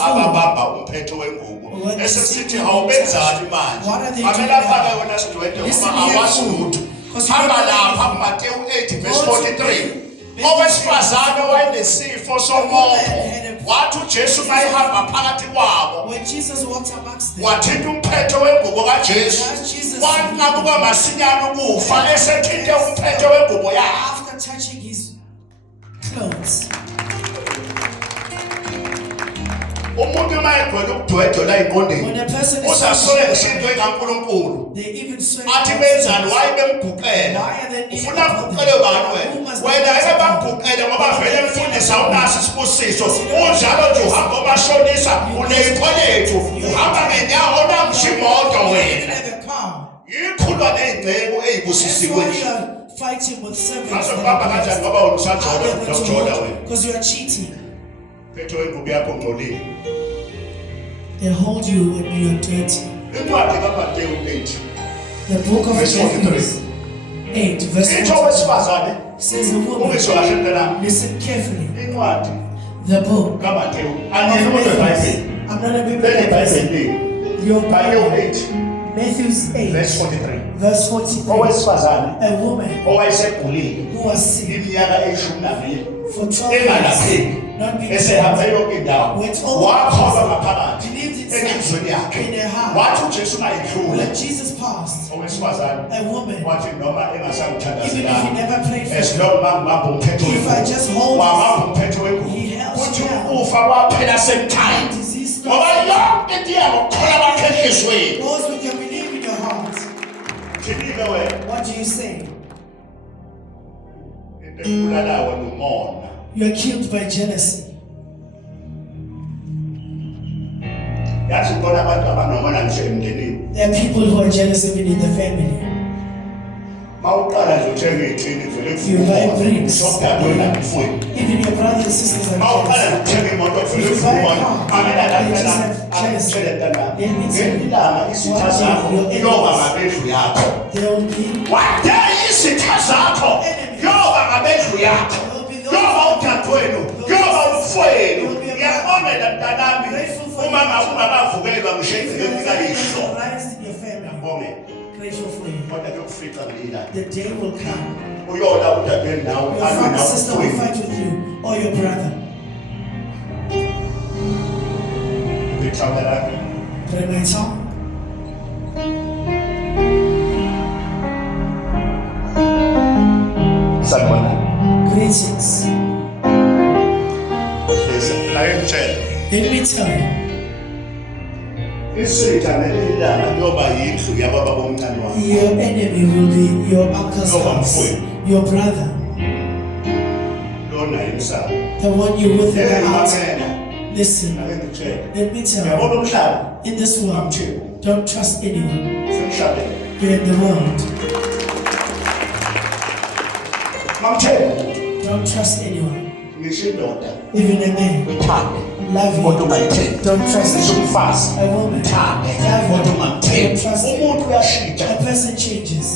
ababamba umphetho wengubo esesithi awubenzani manje amelapha wena sidwede uma awazi lutho hamba lapha kuMateyu 8 verse 43 owesifazane wayenesifo somoto wathi uJesu mayehamba phakathi kwabo wathinta umphetho wengubo kaJesu wanqabuka masinyane ukufa esethinte umphetho wengubo yakhe umuntu mayegcwele ukudwedela ingqondweni uzasole ngishinto ekaNkulunkulu athi benzani wayebemguqela ufuna ukuguqele bani wena ebamguqele ngoba vele mfundisa unaso isibusiso unjalo nje uhamba obashonisa uneyikholethu uhamba ngenyawo onamshimoto wena ikhulwa nezingcebo ezibusisiwe fighting with servants azobamba kanjani ngoba usajola wena because you are cheating. Phetho wengubo yakho ngcolile. They hold you when you are dirty. Incwadi kaMateyu 8 The book of Verse Matthew 8 verse 43 says a woman, listen carefully, the book, I'm not a Bible, your Bible, Matthew 8 verse 43, a woman who was sick for 12 years, not being healed, went over believed in her heart when Jesus passed, a woman, even if he never prayed for her, if I just hold his, he helps you out. Disease stops. Goes with your belief in your heart. What do you say? You are killed by jealousy. There are people who are jealous even in the family. You buy bricks. Even your brothers and sisters are jealous. If you buy a car, they just have jealousy. That means your enemies, there will be grateful for you. The day will come. Your father, sister will fight with you, or your brother. Pray my tongue. Greetings. Let me tell you. Your enemy will be your uncle's house, your brother, the one you with in the house. Listen, let me tell you, in this world, don't trust anyone. You're in the world. Don't trust anyone. Even a man. Love you. Don't trust him. A woman. Love you. Don't trust him. A person changes.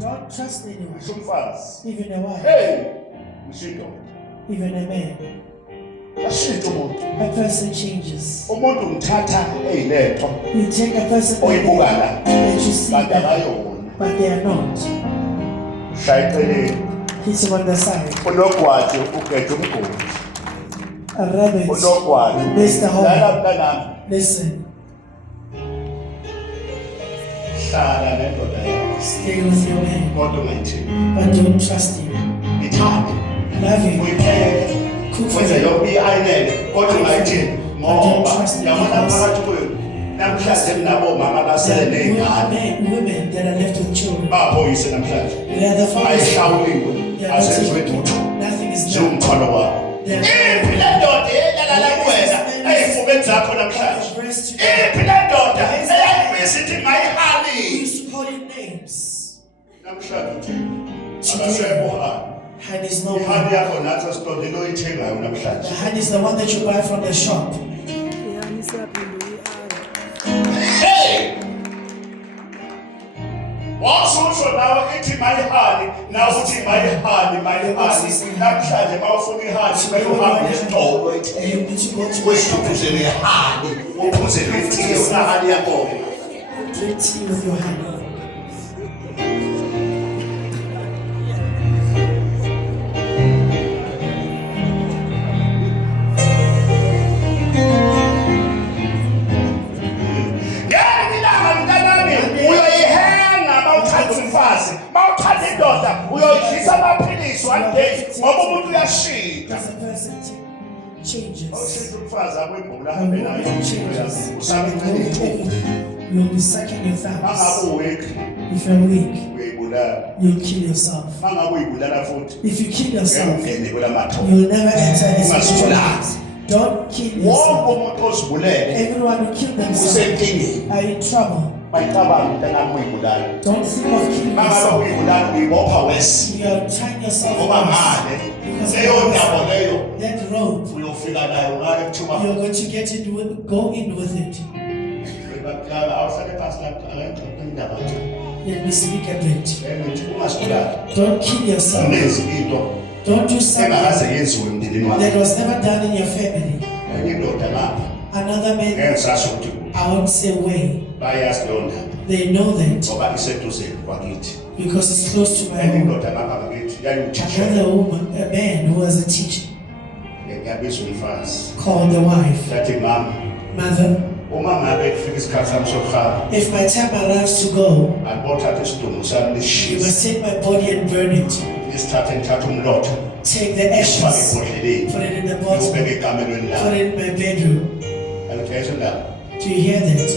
Don't trust anyone. Even a wife. Even a man. A person changes. You take a person that you see them, but they are not. He's on the side. A rabbit makes the hole. Listen. Stay with your man, but don't trust him. Love him. Cook for him. But don't trust him. There are women that are left with children. They are the fathers. Nothing is done. We used to call him names. Today, Honey is no ihani more. yakho nathi esitolo lo oyithengayo namhlanje. The honey is the one that you buy from the shop. Hey! Washo nawe ithi mayihani nawe uthi mayihani namhlanje mawufuna ihani kumele uhambe esitolo wesithuphuzele ihani uphuzele itiye unahani yakho. Drink tea with your honey. Mawuthanda indoda uyoyidlisa amaphilisi one day ngoba umuntu uyashida. As a person changes. Awushintsha umfazi akwembula And hambe when naye it changes, usabe incane you'll be sucking your thumbs. mangabe uweak If you're weak, uyayibulala you'll kill yourself. mangabe uyibulala futhi If you kill yourself, ungene kwelamatho. you'll never enter this Ungazibulali. situation. Don't kill Wonke yourself. umuntu ozibulele Everyone who killed themselves usenkingeni. are in trouble. Bayicabanga mntanami uyibulala. Don't think of killing Mangabe yourself. uyibulala uyibopha wesi You're tying yourself ngoba up. ngale Because leyo ndabo leyo that rope, uyofika nayo ngale kuthuma you're going to get into it, go in with it. awuhlale phansi lapha akenza indaba Let me speak a bit. engithi ungasibulali. Don't kill yourself. Ungenzi into Don't do something engakaze yenziwe emndenini wakho. that was never done in your family. Enye indoda lapha Another man, ngeke sasho ukuthi I won't say way. bayazi leyo ndaba They know that ngoba iseduzeni kwakithi. because it's close to my Enye home. indoda lapha ngakithi yayuthisha Another woman, a man who was a teacher, ngiyabizwa umfazi. called the wife, Yathi mama Mother, uma ngabe kufika isikhathi sami sokuhamba if my time arrives to go, alibothatha isidumbu sami you lishisa must take my body and burn it. ngithathe umlotha Take the ngifake ashes, ebhodleleni put it in the bottle, ngibeke ekamelweni put lami. it in my bedroom. Alikezwe ndaba Do you hear that?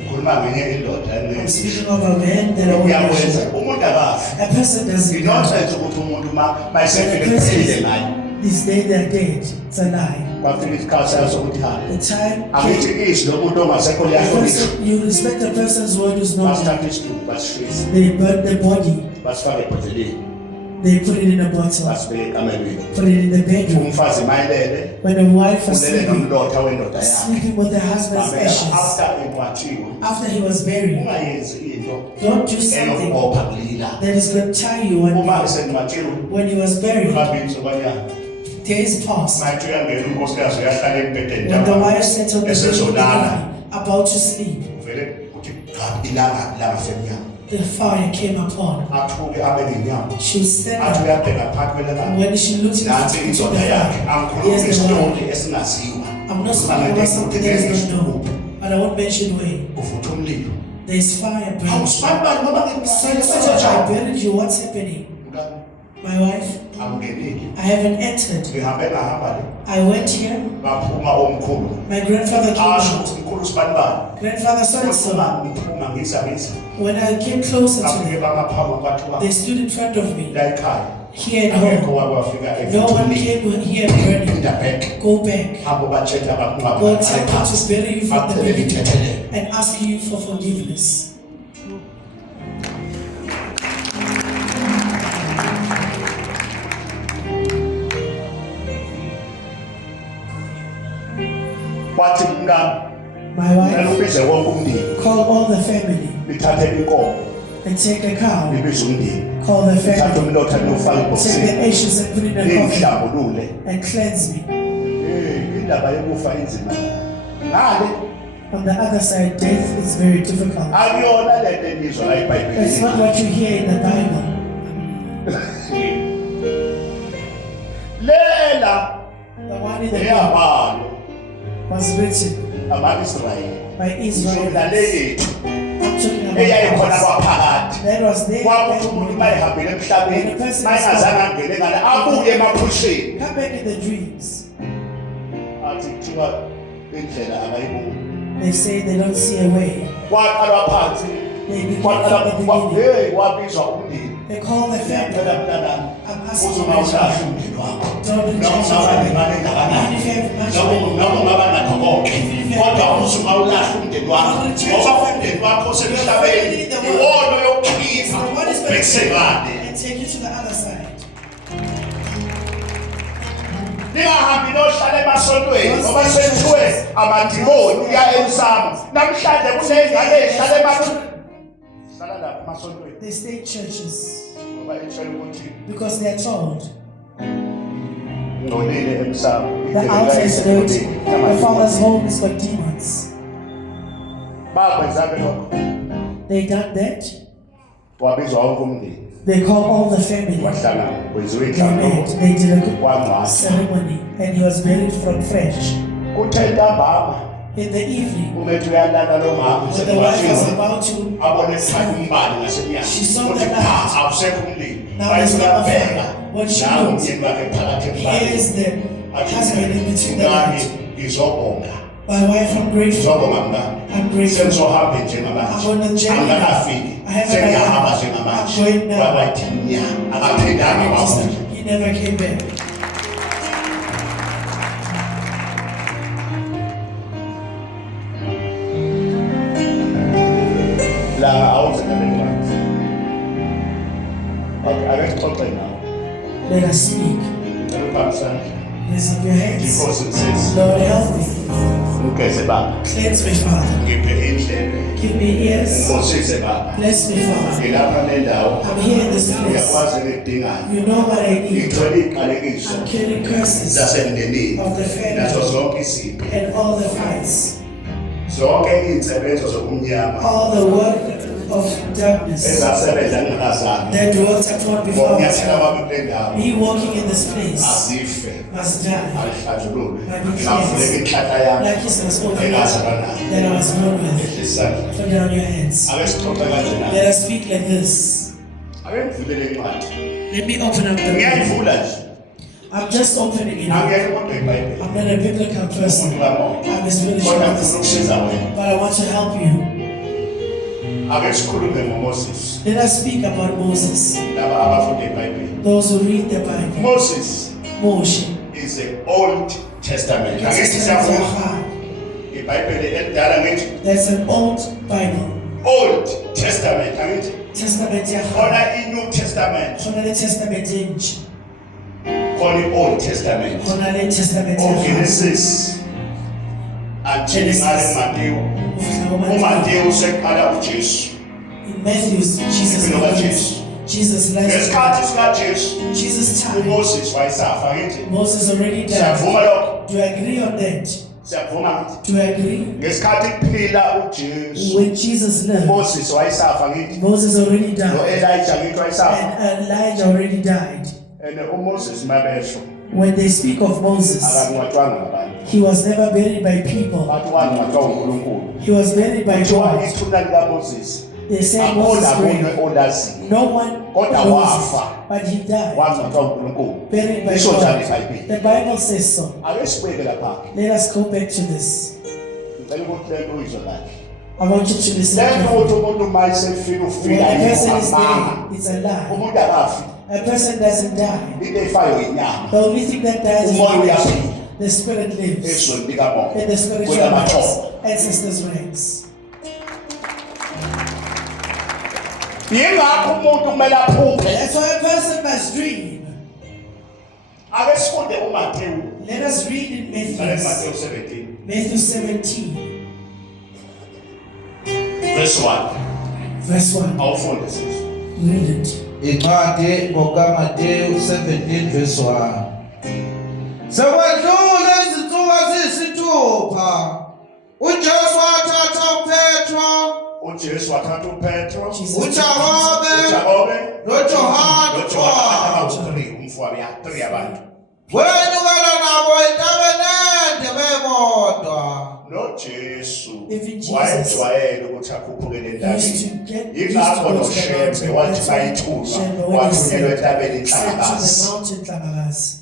ngikhuluma ngenye indoda I'm speaking of a man that I want uyakwenza to umuntu akafi. A person doesn't die. Inonsense ukuthi umuntu mayesefike The person kuphile ngayo. is dead, they're dead. It's a lie. Bafika isikhathi sayo sokuthi hale. The time Angithi came. izwi lomuntu ongasekho The liyahlonishwa. person, you respect a person's word who's not dead. Basithatha isidumbu basishisa They burn the body. basifake ebhodleleni They put it in a bottle. basibeke ekamelweni. Put it in the bedroom. Umfazi mayelele When a wife was ulele sleeping, nomlotha wendoda yakhe. sleeping with her husband's ashes, After ekwathiwe after he was buried, ungayenzi into don't do something eyokubopha kulila. that is going to tie you. Uma esenqatshiwe When he was buried, uhabinso kwanyana days passed. mathi uyangena unkosikazi uyahlala embhedeni When the ntambama. wife sat on the bed with the Esezolala. baby, about to sleep, Uvele uthi qha ilanga semnyama. the fire came upon. Athuke abe nenyama. She was stand Athi up. uyabheka phakathi kwelanga. When she looked Nansi into the indoda yakhe. fire, Angikhulumi here's the wife. isitori esingaziwa. I'm not speaking about something that is not known, but I won't mention way. Kuvutha umlilo. There's fire burning. Awusibani ngoba Such I buried you. What's happening? My wife, Angeneki. I haven't entered. Ngihambe ngahamba le. I went here. Baphuma omkhulu. My grandfather came Asho out. ukuthi mkhulu sibani. Grandfather so and so. Ngiphuma ngiza. When I came closer to Bafike them, bamaphawu kwathiwa they stood in front of me. la ekhaya. Here at Akekho home. wakwafika No one efuthumile. came here burning. Indabheke. Go back. Abo bathetha bakunga God tell me to bury you from the Bakuthele beginning ngithethelele. and ask you for forgiveness. Wathi mngani My wife, ubize wonke umndeni. call all the family Lithathe inkomo, and take a cow. libize umndeni. Call the Lithathe family. umlotha liwufake Take ebhokisini. the ashes and put it in a coffin Lingihlambulule. and cleanse me. Indaba yokufa inzima. Ngale On the other side, death is very difficult. akuyona lento enizwa la It's not eBhayibhelini. what you hear in the Bible. Lela The one in the Bible eyabalo was written ama-Israyeli. by Nale Israelites. yethu I'm talking eyayikhona about kwaphakathi. that was there. Kwakuthi umuntu uma ehambile emhlabeni mayengazange angene ngale abuye emaphusheni Come back in the dreams. athi kuthiwa indlela akayiboni. They say they don't see a way. Kwaqalwa phansi They begin from the beginning. wabizwa umndeni. They call the family. Ngiyacela mntanami I'm asking uzuma you, uhlahla umndeni wakho. don't Noma reject ungaba your nemali family. engakanani, Even if you have much noma money, noma ungaba nakho konke, kodwa uzuma ulahla umndeni wakho ngoba umndeni wakho osemhlabeni iwona oyokukhipha ubhekise ngale. and take you to the other side. Ningahambi nohlala emasontweni ngoba sekuthiwe abandimoni uya emsamo. Namhlanje kunezingane ezihlala hlala lapha emasontweni. They stay in churches ngoba etshela ukuthi because they are told ngcolile emsamo. the altar is dirty, the father's home is for demons. Baba zabe lokho. They done that. Wabizwa wonke umndeni. They call all the family. Wahlangana kwenziwe They inhlangano. met. They did a good Kwangcwatshwa. ceremony, and he was buried from fresh. Kuthe ntambama In the evening, umethi uyalala lo mama when the wife was sekwathi about to, abone ekhaya umbani ngasemnyango. She saw Uthi the light. pha awusekho umlilo. Now there's no Bayabheka. fire. When she Nawo looked, umyeni wakhe phakathi here emhlabeni. is the husband in between the Ngani light. izobonga. My wife, I'm grateful. Izobonga mngani. I'm grateful. Sengizohamba njengamanje. I'm on a journey. Angakafiki. I haven't Sengiyahamba arrived. njengamanje. I'm going now. Wabathi nya. Akaphindanga wabuya. He never came back. La awuzenele manje. Akexoxe nawe. Let us speak. Ngikhamsana. Raise up your hands. Because it says Lord, help me. ugeze baba. Cleanse me, Father. Ngiphe indlebe. Give me ears. Ngosise baba. Bless me, Father. Ngilapha nendawo. I'm here in this place. Uyakwazi ngidingayo. You know what I need. Ngithole iqalekiso I'm killing curses zasemndenini. of the family Nazo zonke izipho. and all the fights, Zonke izinsebenzo zobumnyama all the work of darkness ezasebenza ngingazange. that dwelt upon before Ngokuyathela us. kwami kule ndawo. Me walking in this place Azife. must die. Alihlanjululwe. By the Ngavuleka inhlaka yami. Like his was open Engazalwa nayo. that I was born with. Isandla. Put down your hands. Ake sixoxe kanje nawe. Let us speak like this. Ake ngivulele incwadi. Let me open up the Bible. Ngiyayivula nje. I'm just opening it up. Angiyeke umuntu eBhayibheli. I'm not a biblical person. Umuntu kamoya. I'm a spiritual Kodwa ngifuna person. ukusiza wena. But I want to help you. Ake sikhulume ngoMoses. Let us speak about Moses. Laba abafunda eBhayibheli. Those who read the Bible. Moses Moshe. is the Old Testament. The Ake Testament siyavuma. of God. iBhayibheli elidala ngithi That's an old Bible. Old Testament. Angithi Testament ya God. khona iNew Testament, Khona le testament entsha. khona iOld Testament. Khona le testament ya God. Genesis until ngale Matthew. Ufika kuMateyu. uMatthew seqala uJesu. In Matthew, Jesus Impilo lies. kaJesu. Jesus lies. Ngesikhathi sikaJesu Jesus time. uMoses wayesafa ngithi Moses already died. siyavuma lokho. Do you agree on that? Siyavuma ngithi Do you agree? ngesikhathi kuphila uJesu When Jesus lived, uMoses wayesafa ngithi Moses already no died. Elijah ngithi wayesafa And Elijah already died. and uMoses mabesho When they speak of Moses, akangcwatshwanga ngabantu he was never buried by people. bathi wangcwatshwa uNkulunkulu. He was buried by Kuthiwa God. ithuna likaMoses They say akona Moses munye prayed. olaziyo No one Kodwa knows wafa. it, but he died. wangcwatshwa uNkulunkulu. Buried by Isho njalo God. iBhayibheli. The Bible says so. Ake sibeke lapha. Let us go back to this. Ngicela ukuthi lento uyizwe kahle. I want you to listen Lento carefully. ukuthi umuntu mayesefika When ufika a person is amanga. dead, it's a lie. Umuntu akafi. A person doesn't die. Into efayo inyama. The only thing that dies is Umoya the flesh. uyaphila. The spirit lives Ezweni likamoya. in the spiritual Kulamathoba. realms, ancestors' ranks. Yingakho umuntu kumele aphuphe. That's why a person must dream. Ake sifunde uMatthew. Let us read in Ngale Matthew 17 Matthew 17, verse 1. verse 1. Awufunde sisi. Read it. Incwadi ngokaMateyu 17 verse 1. Sekwedlule izinsuku eziyisithupha. uJesu wathatha uPetro, uJesu wathatha uPetro, Jesus uJakobe uJakobe, noJohane noJohane umfowabo ya3 abantu. wenyukela nabo entabeni ende bebodwa. noJesu Even Jesus wayejwayele ukuthi akhuphukele used to entabeni. get Yingakho used to go to the noShembe mountain. wathi That's why bayithunywa Shembe, when he wathunyelwa said, entabeni sent to the inhlakazi. mountain Tlabakazi.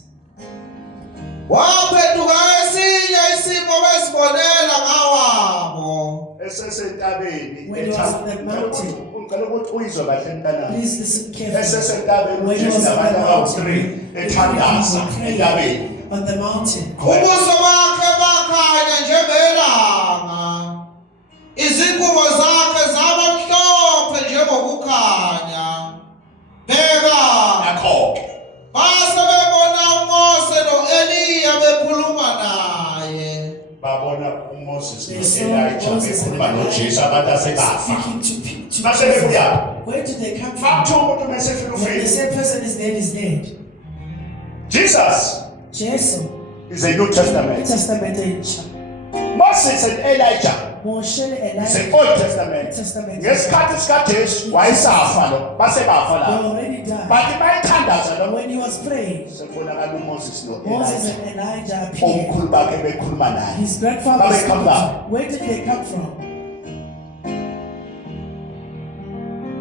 Waphenduka esinye isimo besibonela ngawabo. Esesentabeni When he was on the mountain. ngicela ukuthi uyizwe kahle mntanami. Please listen carefully. Esesentabeni When he was uJesu on the nabantu mountain, abawu3 the ethandaza people prayed entabeni. on the mountain. Ubuso bakhe bakhanya njengelanga, izingubo zakhe zaba mhlophe njengokukhanya. Bheka, Yakho-ke base bebona uMose noEliya babona uMoses They saw noElijah Moses and bekhuluma noJesu abantu asebafa. speaking to Jesus. Basebebuya. Where did they come from? Bathi umuntu mesefika When the ufile. same person is dead. Jesus Jesus. is a New Testament. Testament entsha. Moses and Elijah Moshe is Elijah. the Old Testament. Testament. Ngesikhathi sikaJesu wayesafa lo, basebafa They la. already died. Bathi bayithandaza lo. When he was praying, Sekubonakala uMoses Moses noElijah. and Elijah appeared. Omkhulu bakhe bekhuluma naye. His grandfather Where said, come from? where did they come from?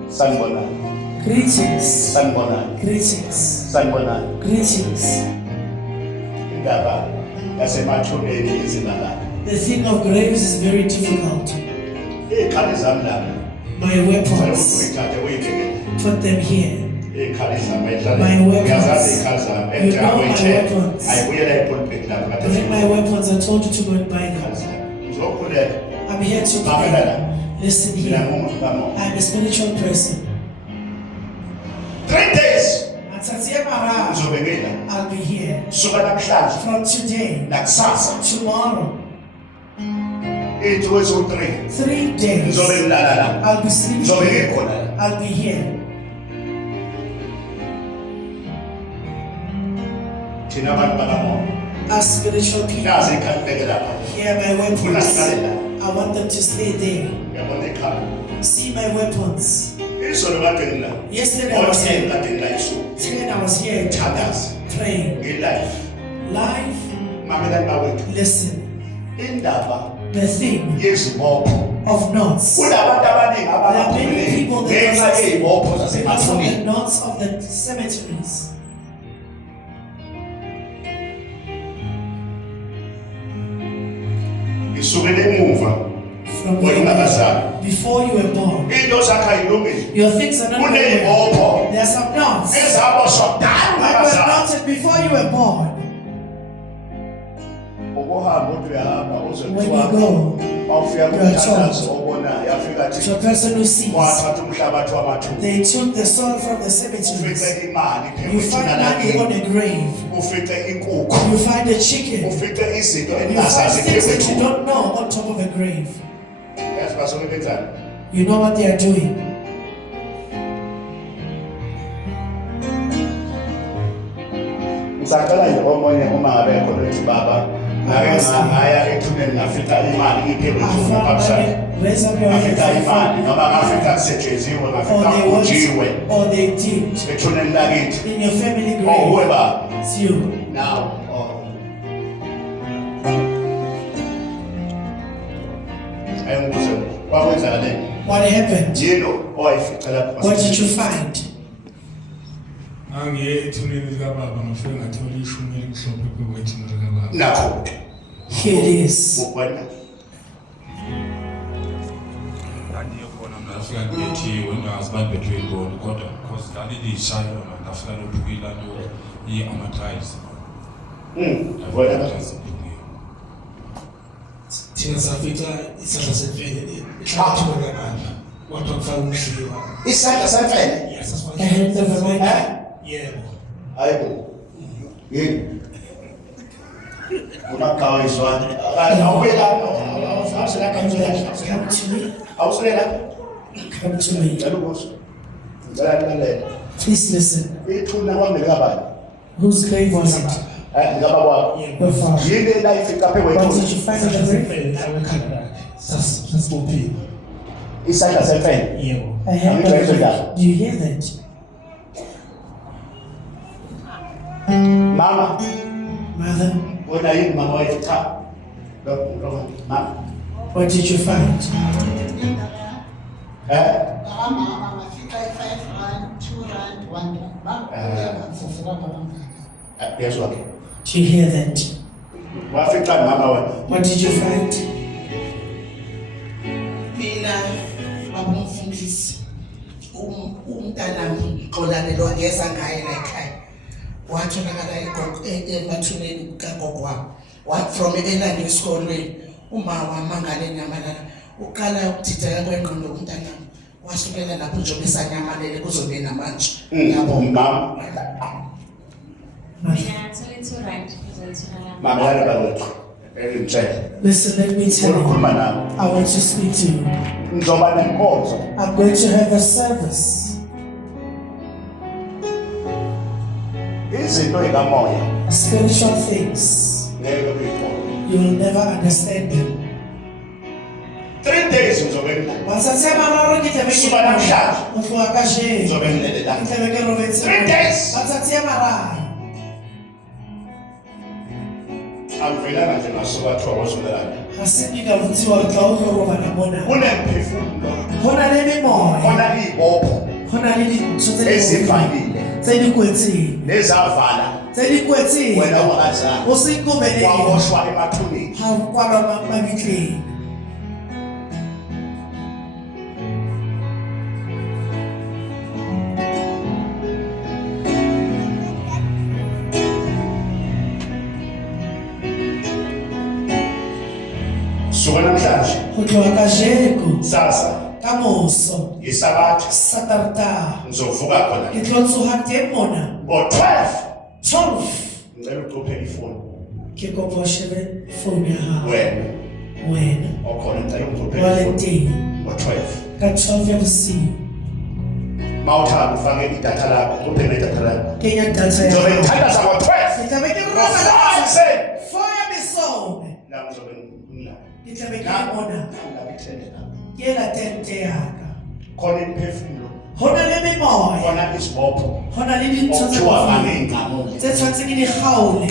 Sanibonani. Greetings. Sanibonani. Greetings. Sanibonani. Greetings. Indaba yasemathuneni izinakala. The thing of graves is very difficult. Ikhali zami lapha. My weapons, Uyithathe uyibekele. put them here. Ikhali zami edlala. My weapons. Uyazazi ikhali zami You know my endaweni weapons. ayibuyela epulpit lapha kade. Bring my weapons. I told you to go and buy Ikhali them. zami. Ngizokhulela. I'm here to pray. Listen Mina here. ngumuntu kamoya. I'm a spiritual person. 3 days Atsatsiye mara, ngizobe ngila. I'll be here. Suka namhlanje From today, nakusasa. tomorrow, Ithi wezo 3. 3 days, Ngizobe ngilala la. I'll be sleeping Ngizobe here. ngikhona la. I'll be here. Thina abantu bakamoya. As spiritual people, Nazi ikhali beke lapha. here are my weapons. Unasihlale la. I want them to stay there. Uyabona ikhali. See my weapons. Isolo kade ngila. Yesterday I was here. Kade ngila isolo. 10 I was here Thandaza. praying. Nge-life. Live, Mamelani bawethu. listen. Indaba The thing yezibopho. of knots. Kunabantu abaningi There are many abaphumile people that ngenxa don't yezibopho because of the zasemathuneni. knots of the cemeteries. Ngisukele emuva From wena ungakazali. before you were born. Into zakhe ayilungile. Your things are not going well. Kuney'bopho There are some knots ezaboshwa kudala that were ungakazali. knotted before you were born. Ukuhamba uthi uyahamba uze When kuthiwa you go mawufika you are kumthandazo obonayo afika to athi a person who sees, wathatha umhlabathi wamathunzi. they took the soil from the cemeteries. Ufice imali You find money on a grave. ufice inkukhu. You find a chicken. Ufice izinto You find eningazazi things that you phezulu. don't know on top of a grave. Yazi basuke benzani? You know what they are doing. Ngisacela nje omunye uma ngabe khona ethi baba ngake ngaya ethuneni ngafika imali iphele I ithuna found phamsana. money. Raise up your Ngafika imali hands. noma ngafika kusetshenziswe Or ngafika they kujiwe want, or they did. ethuneni lakithi. In your family Oh grave. weba It's you. now. Ayingibuze kwakwenzakale. What happened? Yini owayifica lapho? What did you find? Angiye ethuneni likababa ngifike ngathola ishumi elimhlophe kwewethini likababa. Nakho Here it is. ukwena Angiyekhona mna ngafika ngibethiwe ngingazi babethwe yintoni kodwa because lalilishayo yona ngafika lophukile nto i-amortize. Wena Thina safica isandla semfene ihlabathi kangakanani. Kodwa kufaka umhliwa. isandla semfene. Yes, a hand of a man. Yebo. Hayibo. Yini? Unakawa izwani. Awubela awusela kanjani? Come to me. Awusela. Come to me. Yalukuso. Ngalalela. Please listen. Ithuna kwami likabani? Whose grave was it? Ngaba kwakho. Your father. Yini la ifika phe What did wethu? you find in the grave? Sasibophile. Isandla semfene. Yebo. A hand of a man. Do you hear that? Mama, Mother, wena yini mama wethu cha. Mama. what did you find? Mama ngafika i-R5, R2, R1. Yezwa ke. Do you hear that? Wafica mama wena. What did you find? Mina babamfundisi umntanami Xolalelo ngeza ngaye la ekhaya. Watholakala emathuneni kagogo wami. What from eLanding esikolweni umama mangale nyamalala uqala ukuthitheka kwengqondo umntanami. Wasukela lapho njengoba esanyamalele kuzobe namanje. Mama. Mina 22 rand kuzolithula lapha. Mama yana bawethu. Listen, let me tell you. I want to speak to you. I'm going to have a service. Spiritual things. You will never understand them. 3 days Matsatsi a mararo ke tlabe ke go tloga ka sheno. Ke tlabe ke robetse. 3 days. Matsatsi a mararo. Akuvelanga nje ngasuka kuthiwa wasukelana. Asindi ka vutsiwa re tla o tlo robala mona. Kunemphefumulo. Hona le memoya. Khona izibopho. Hona le dintho ezivalile. Tse di kwetseng. Nezavala. Tse di kwetseng. Wena ungazali. O se ikobele. Waboshwa emathuneni. Ha kwalwa mabitleng. Go tloga kajeko sasa kamoso isabatha satarta ngizovuka khona ke tlo tsoga teng mona ngo-12 ngicela ucuphe ifoni ke kopa o shebe founu ya gago wena okhona ngicela ungicuphe wa le ifoni teng ngo-12 ka 12 ya bosigo mawuthanda ufake idatha lakho ucuphe nedatha lakho kenya data ya ngizobe gago ngithandaza ngo-12 ke tlabe ke roba ngo-5 foya besome la ngizobe ngilala ke tlabe ke mona ke la tente yaka khona imphefumulo hona le memoya khona izibopho hona le dintho okuthiwa ngangey'nqamulo tse tshwanetse ke di gaole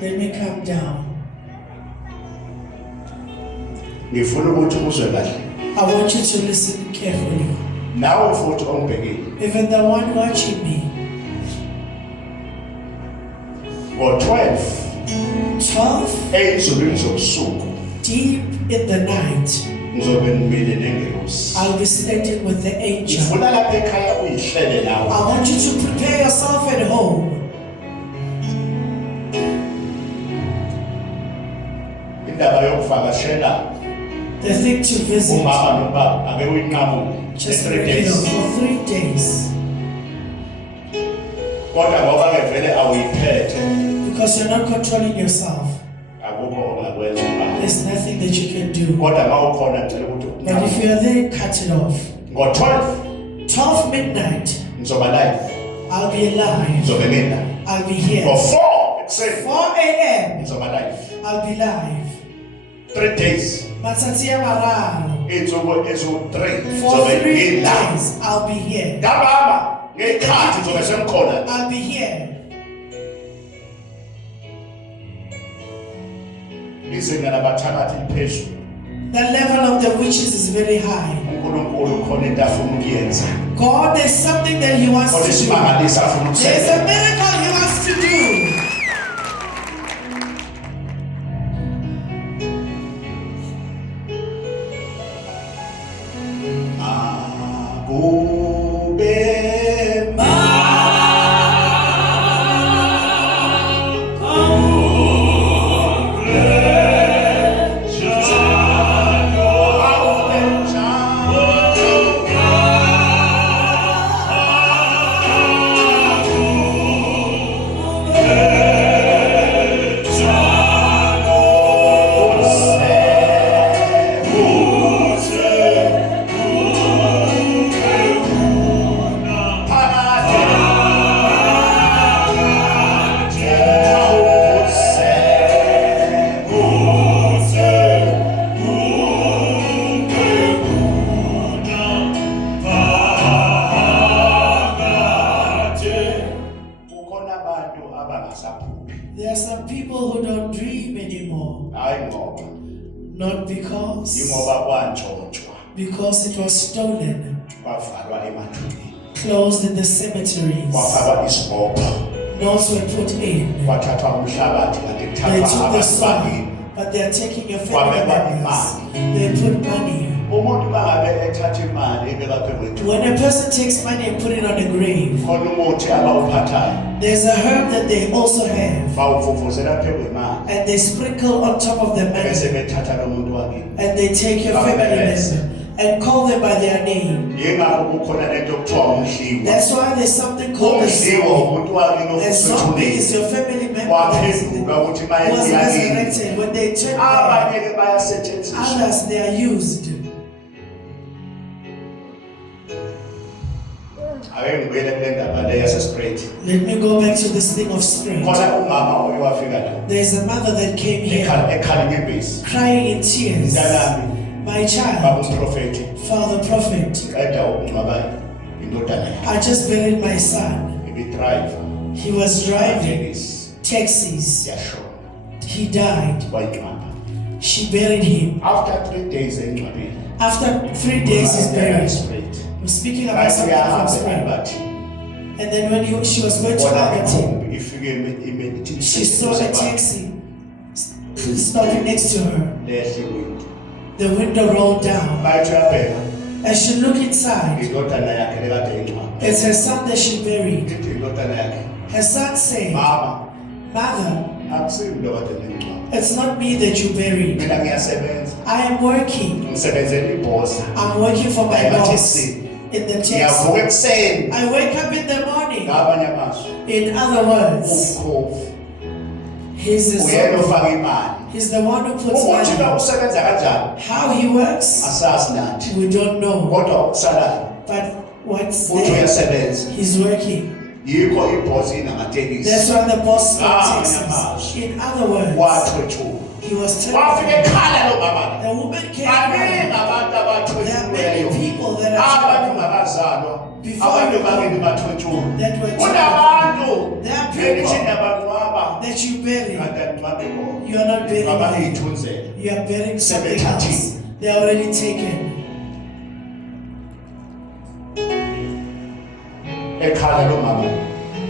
Let me come down. ngifuna ukuthi uzwe kahle I want you to listen carefully. nawe futhi ongibhekile Even the one watching me. ngo-12 12 ey'nsukwini zobusuku deep in the night, ngizobe ngimile nengelosi I'll be standing with the angel. ngifuna lapha ekhaya uyihlele nawe I want you to prepare yourself at home. indaba yokuvakashela The thing to visit, umama nobaba ake uyinqamule just 3 break it days off for 3 days. kodwa ngoba-ke vele awuyiphethe Because you're not controlling yourself. akukho ongakwenza ubaba There's nothing that you can do. kodwa ma ukhona ngicela ukuthi But if you're there, cut it off. ngo-12 12 midnight, ngizoba live I'll be alive. ngizobe ngina I'll be here. ngo-4 ekuseni 4 a.m., ngizoba live I'll be live. 3 days Matsatsi a mararo. iy'nsuku eziwu-3 For ngizobe 3 ngilive days, I'll be here. ntambama ngey'khathi ngizobe sengikhona I'll be here. izinga labathakathi liphezulu The level of the witches is very high. unkulunkulu khona into afuna ukuyenza God, there's something that He wants khona to do. isimangalisi afuna There's ukusenza a miracle He wants to do. anymore. Not because it was stolen, closed in the cemeteries. Laws were put in. They took the soil, but they are taking your family members. They put money. When a person takes money and put it on a grave, there's a herb that they also have, and they sprinkle on top of the money, and they take your family member and call them by their name. That's why there's something called a zombie. A zombie is your family member who was resurrected. When they turn there, others, they are used. Let me go back to this thing of spirit. There's a mother that came here crying in tears. My child, Father Prophet, I just buried my son. He was driving taxis. He died. She buried him. After 3 days, After 3 days he's buried. I'm speaking about something from spirit. And then when she was going to Albertine, she saw a taxi stopping next to her. The window rolled down. As she looked inside, it's her son that she buried. Her son said, Mother, it's not me that you buried. I am working. I'm working for my boss in the taxi. I wake up in the morning. In other words, he's the son. He's the one who puts money. How he works, we don't know. But what's there, he's working. That's why the boss takes us. In other words, he was telling me, the woman came crying. There are many people that are before you come that were told. There are people that you bury. You are not burying them. You are burying something else. They are already taken.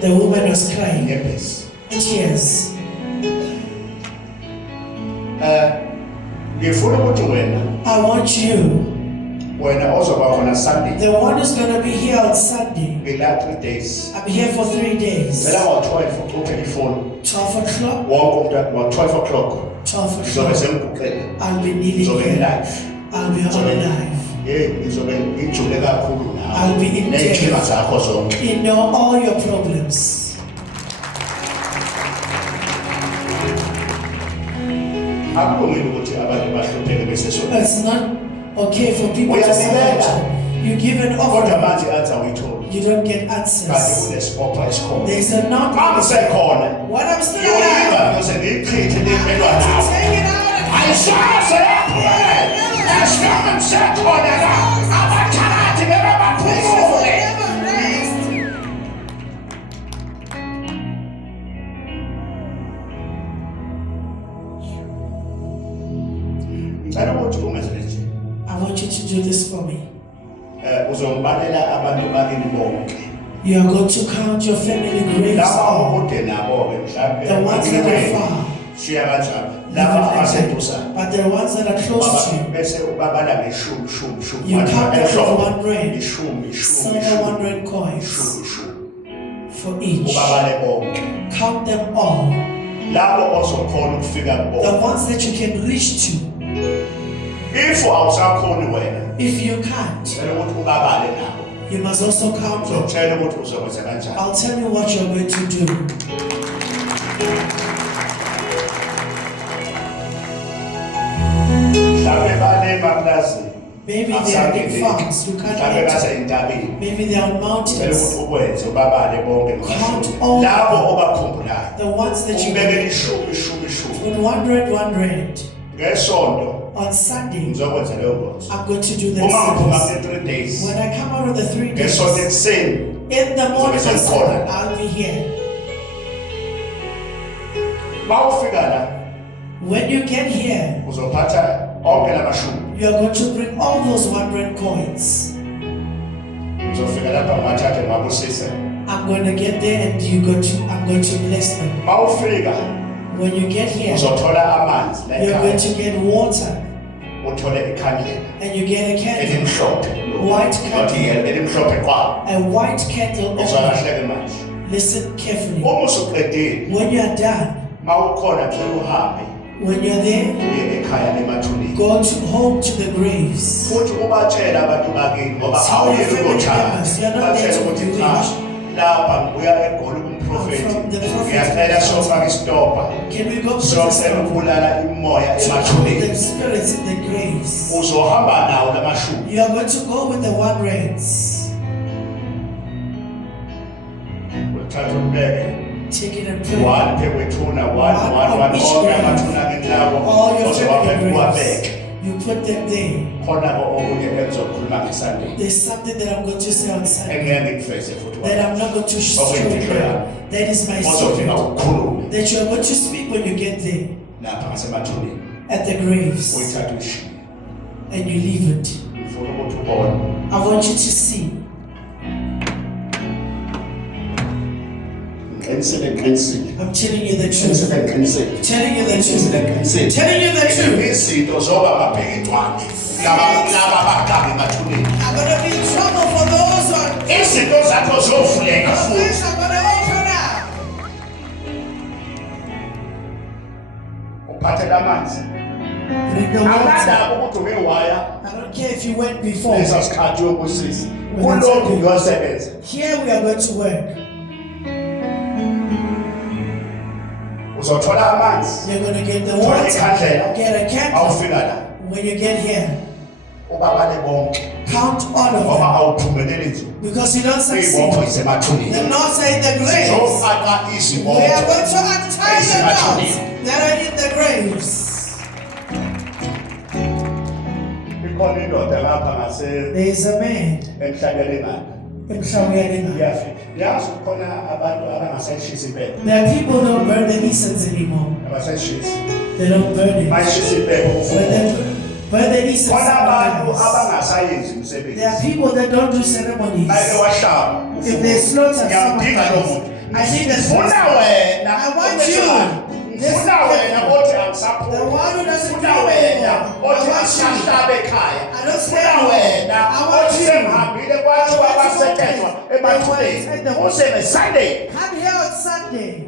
The woman was crying. Tears. I want you, the one who's going to be here on Sunday. I'm here for 3 days. 12 o'clock. 12 o'clock. I'll be kneeling here. I'll be on live. I'll be in tears. You know all your problems. It's not okay for people to say you give an offering, you don't get answers. There's a not. What I'm still alive. I'm going to take it I want you to do this for me. You are going to count your family graves all. The ones that are far, but the ones that are close to you, you count them for 100, silver 100 coins for each. Count them all. The ones that you can reach to. If you can't, you must also count them. I'll tell you what you're going to do. Maybe they are in farms, you can't enter. Maybe they are on mountains. Count all the ones that you can. With 100. On Sunday, I'm going to do that service. When I come out of the 3 days, in the morning I'll be here. When you get here, uzophatha onke la mashumi. you are going to bring all those 100 coins. Uzofika lapha ungathathe ngabusise. I'm going to get there and I'm going to bless them. Mawufika When you get here, uzothola amanzi you're going to get water uthole ikhandlela and you get a candle, elimhlophe. white Not candle, yellow, elimhlophe kwa. a white candle. Uzwakahleke manje. Listen carefully. Uma usuqedile When you are done, mawukhona nje uhambe when you're there, uye ekhaya emathuneni. go to home to the graves. Futhi ubatshela abantu bakini ngoba Tell your awuyeli family uyothanda. members, you're not there Batshele to ukuthi do cha it. lapha uya eGoli kumprofeti. I'm from the prophet. Ngiyacela sofaka isitopa. Can we go to the Sofela store? ukubulala imoya To kill emathuneni. the spirits in the graves. Uzohamba nawo lamashumi. You are going to go with the 1 rands. Uthatha umbeke. Take it and put it. One phekwethuna One one on each onke grave. amathuna ngendawo. All your Uzowaphethe family uwabeke. graves. You put them there. Khona ko okunye engizokhuluma ngeSunday. There's something that I'm going to say on Sunday Engeke ngikufeze futhi. that I'm not going to show you now. That is my Uzofika secret. ukukhuluma That you are going to speak when you get there lapha ngasemathuneni. at the graves Uyithatha uyishiye. and you leave it. Ngifuna ukuthi ubone. I want you to see. Ngiqinisile. I'm telling you the truth. Ngiqinisile. Telling you the truth. Ngiqinisile. Telling you the truth. Izinto zoba mabhekethwane. Laba baqhabi emathuneni. I'm going to be in trouble for those on. Izinto zakho zofuleka futhi. Things I'm going to open up. Uphathe amanzi. Bring the water. Akadaba ukuthi ubewaya. I don't care if you went before. Lesa sikhathi yokusisa. Kulokhu ngiyosebenza. Here we are going to work. Uzothola amanzi. You're going to get the Uthola water. ikhandlela. Get a candle. Awufika la. When you get here, Ubabale bonke. count all of Ngoba them. awuphumeleli nje. Because you don't succeed. Ibopho isemathuneni. The knots are in the graves. Sizofaka We izibopho. are going to untie the knots that are in the graves. Ikhona indoda lapha ngase There is a man. emhlabeni ngapha. Emhlawuyalena. Iyafika. Yazi khona abantu abangasayishisa impepho. There are people who don't burn the incense anymore. Abasayishisa. They don't burn it. Bayishisa impepho When ufuthi. they burn the incense, Khona abantu sometimes. abangasayenzi umsebenzi. There are people that don't do ceremonies. Bayeke wahlaba. If they slaughter Ngiyamdinga lo someone, muntu. I think that's Funa wena. I want you. Funa wena othi angisaphumi. The one who doesn't Funa do wena it. othi I want asihlaba ekhaya. I don't say Funa no. wena I want othi you. sengihambile kwathiwa I want you. basetshenzwa emathuneni. Usebe Sunday. Come here on Sunday.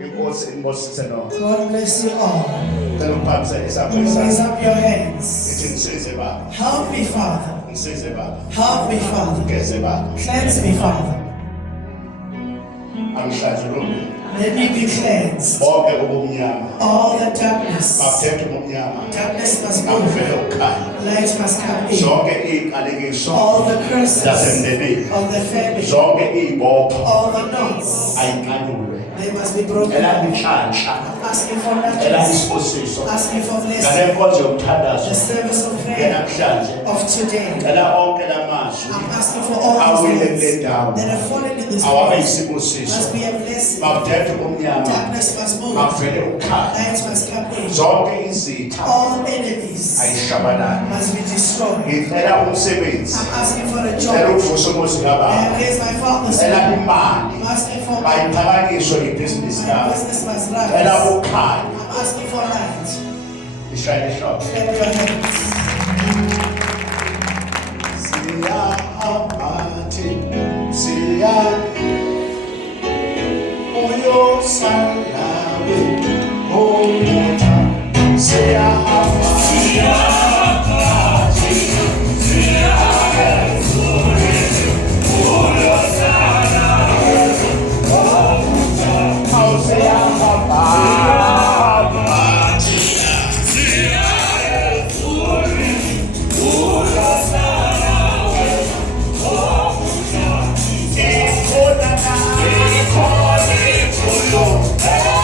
Inkosi no. God bless you all. Cela uphamise isapho Raise isapho. up your hands. Ithi ngisize baba. Help me, Father. Ngisize baba. Help me, Father. Ngeze baba. Cleanse me, Father. Angihlazulule. Let me be cleansed. Bonke ubumnyama. All the darkness. Baphethe ubumnyama. Darkness must move. Akuvele ukhanya. Light must come in. Zonke iqalekiso All the curses zasemndenini. of the family. Zonke izibopho All the knots. ayiqanyulwe. They must be broken. Elangihlahla. Asking for nothing. Elangisibusiso. Asking for blessing. Ngalenkonzo The yomthandazo. service of prayer Namhlanje. of today. Ela onke lamazwi. I'm asking for all Awile these kule things ndawo. that are falling in this Awabe place. isibusiso. Must be a blessing. Mabuthethe ubumnyama. Darkness must move. Mavele ukhanya. Light must come in. Zonke izitha All enemies ayishabalala. must be destroyed. Ngicela umsebenzi. I'm asking for a Ngicela job. uvuso umuzi kababa. And raise my father's Ngicela name. imali. I'm asking for my Bayiphakanyiswe ibhizinisi lakho. business must Ngicela rise. ukhanya. I'm asking for light. Ishayele ihloko. Clap your hands. Siyahambathi, siya uyosalawe umuta siyahamba Oh,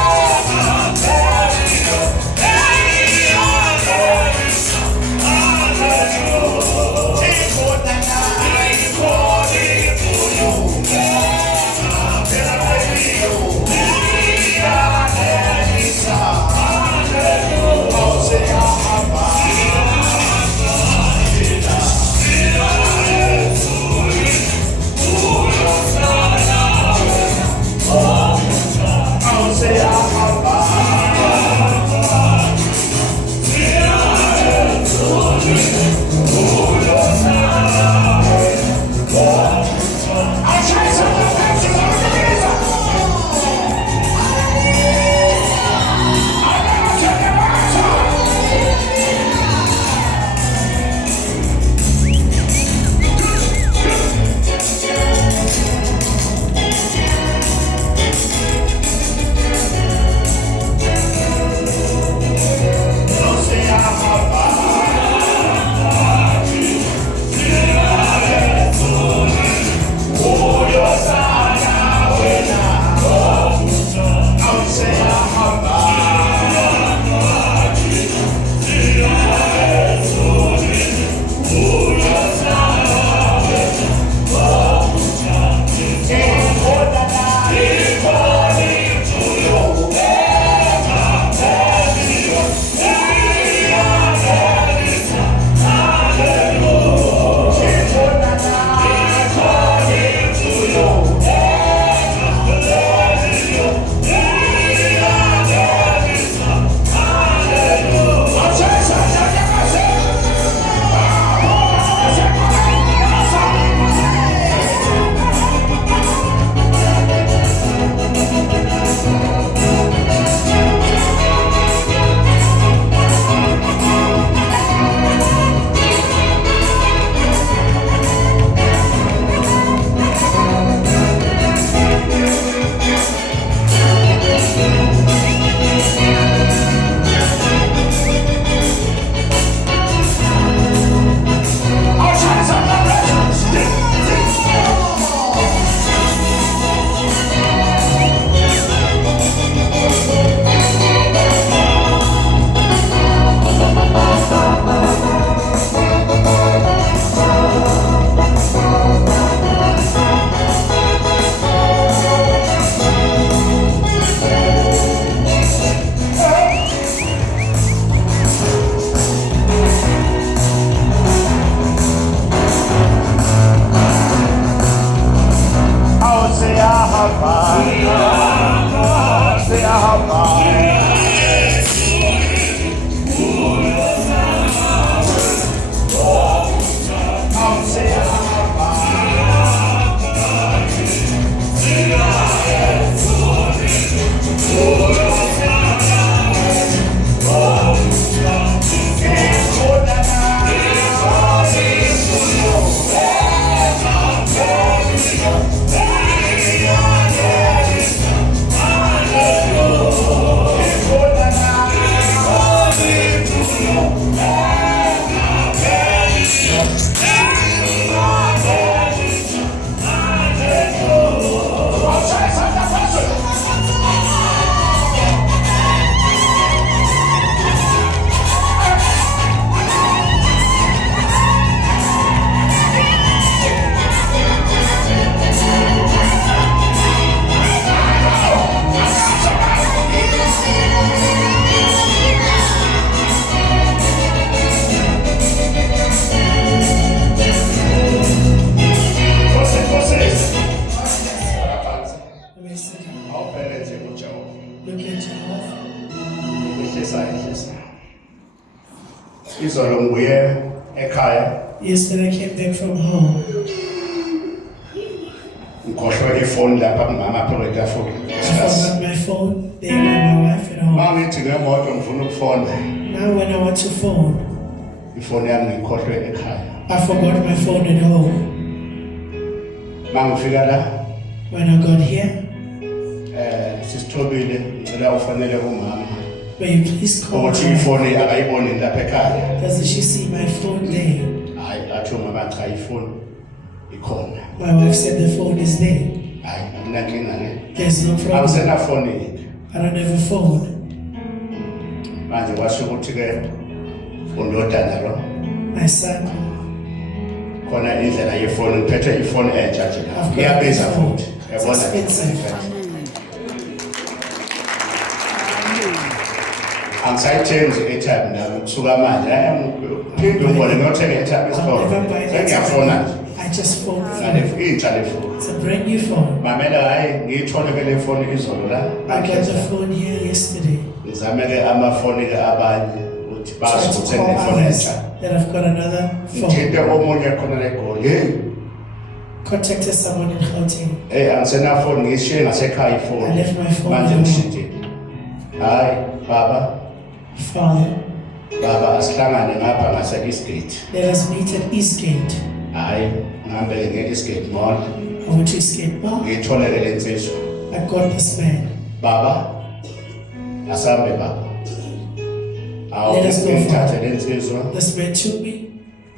Izolo ngibuye ekhaya Yesterday I came back from home. ngikhohlwe ifoni lapha kumama apha kwetafula. I forgot my phone there by my wife at home. Mangithi ngemoto ngifuna ukufonda. Now when I want to phone, Ifoni yami ngikhohlwe ekhaya. I forgot my phone at home. Mangifika la When I got here, sisithobile ngicela ufanele kumama. may you please call Ukuthi her. ifoni akayiboni lapha ekhaya. Doesn't she see my phone there? Hayi athi umama cha ifoni ikhona. My wife said the phone is there. Hayi akunankinga ne. There's no problem. Awusena phone. I don't have a phone. Manje kwasho ukuthi ke undodana lo My son, khona indlela yefoni ngiphethe ifoni entsha nje la. I've got Iyabiza a phone. futhi. It's Yabona? expensive. Angisayithengi airtime nami kusuka manje phinde ubone ngiyothenga airtime I'll esitolo. never buy that. Sengiyafona nje. I just phoned Ngale phone. intsha le phone. It's a brand new phone. Mamela hayi ngiyithole ke le phone izolo la. I got the phone here yesterday. Ngizame ke amafoni ke abanye ukuthi Try bazi to ukuthi call ngifone others entsha. that I've got another phone. Ngithinte omunye khona le goli. Hey, Contacted someone in Gauteng. angisena phone ngishiye ngasekhaya ifoni. I left my phone Manje at home. ngishintile. Hayi baba, Father, baba asihlangane ngapha ngase Eastgate. let us meet at Eastgate. Hayi ngihambe nge-Eastgate Mall. I went to Eastgate Mall. Ngiyitholele le nsizwa. I got this man. Baba, asambe baba. Let us go Ngithathe le nsizwa This man took me.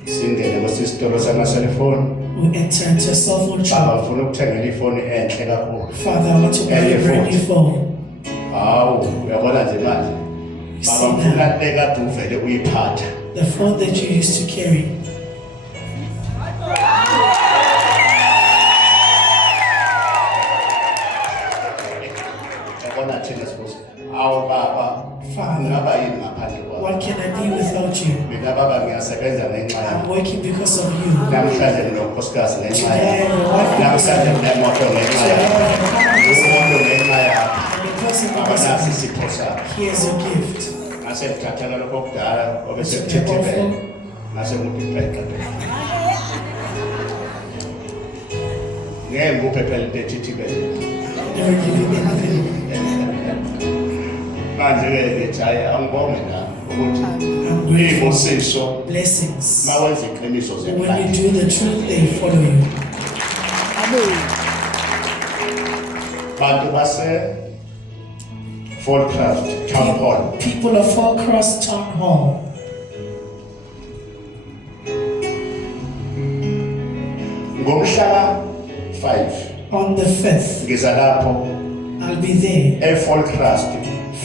singene kwesitolo samaselefoni. We entered into a cell phone Baba shop. ngifuna ukuthengela ifoni enhle kakhulu. Father, I want to buy a brand new phone. Hawu, uyabona nje manje. You Baba see ngifuna now, le kade uvele uyiphatha. the phone that you used to carry. Uyabona thina sibuze. Awu baba, Father, ngaba yini ngaphandle kwakho? what can I be without you? Mina baba ngiyasebenza ngenxa yakho. I'm working because of you. Namhlanje nginonkosikazi ngenxa Today, yakho. the wife Namhlanje nginemoto ngenxa yakho. Umuntu ngenxa yakho. and the person Baba because nasi of you. isipho sakho. Here's your gift. Ngase ngithathela lokho kudala Took obesekuthethe the phela. phone. Ngase ngithi phela. Ngeke ngikuphe phela into ethi phela. Never give you anything. Manje ke ngithi hayi angibonge nami ukuthi I'm grateful. uyibusiso Blessings. mawenza iqiniso When you zemhlanje. do the truth, they follow you. Bantu base Fallcraft Town Hall. People of Fallcross Town Hall. Ngomhla 5 On the 5th, ngiza lapho I'll be there. eFallcraft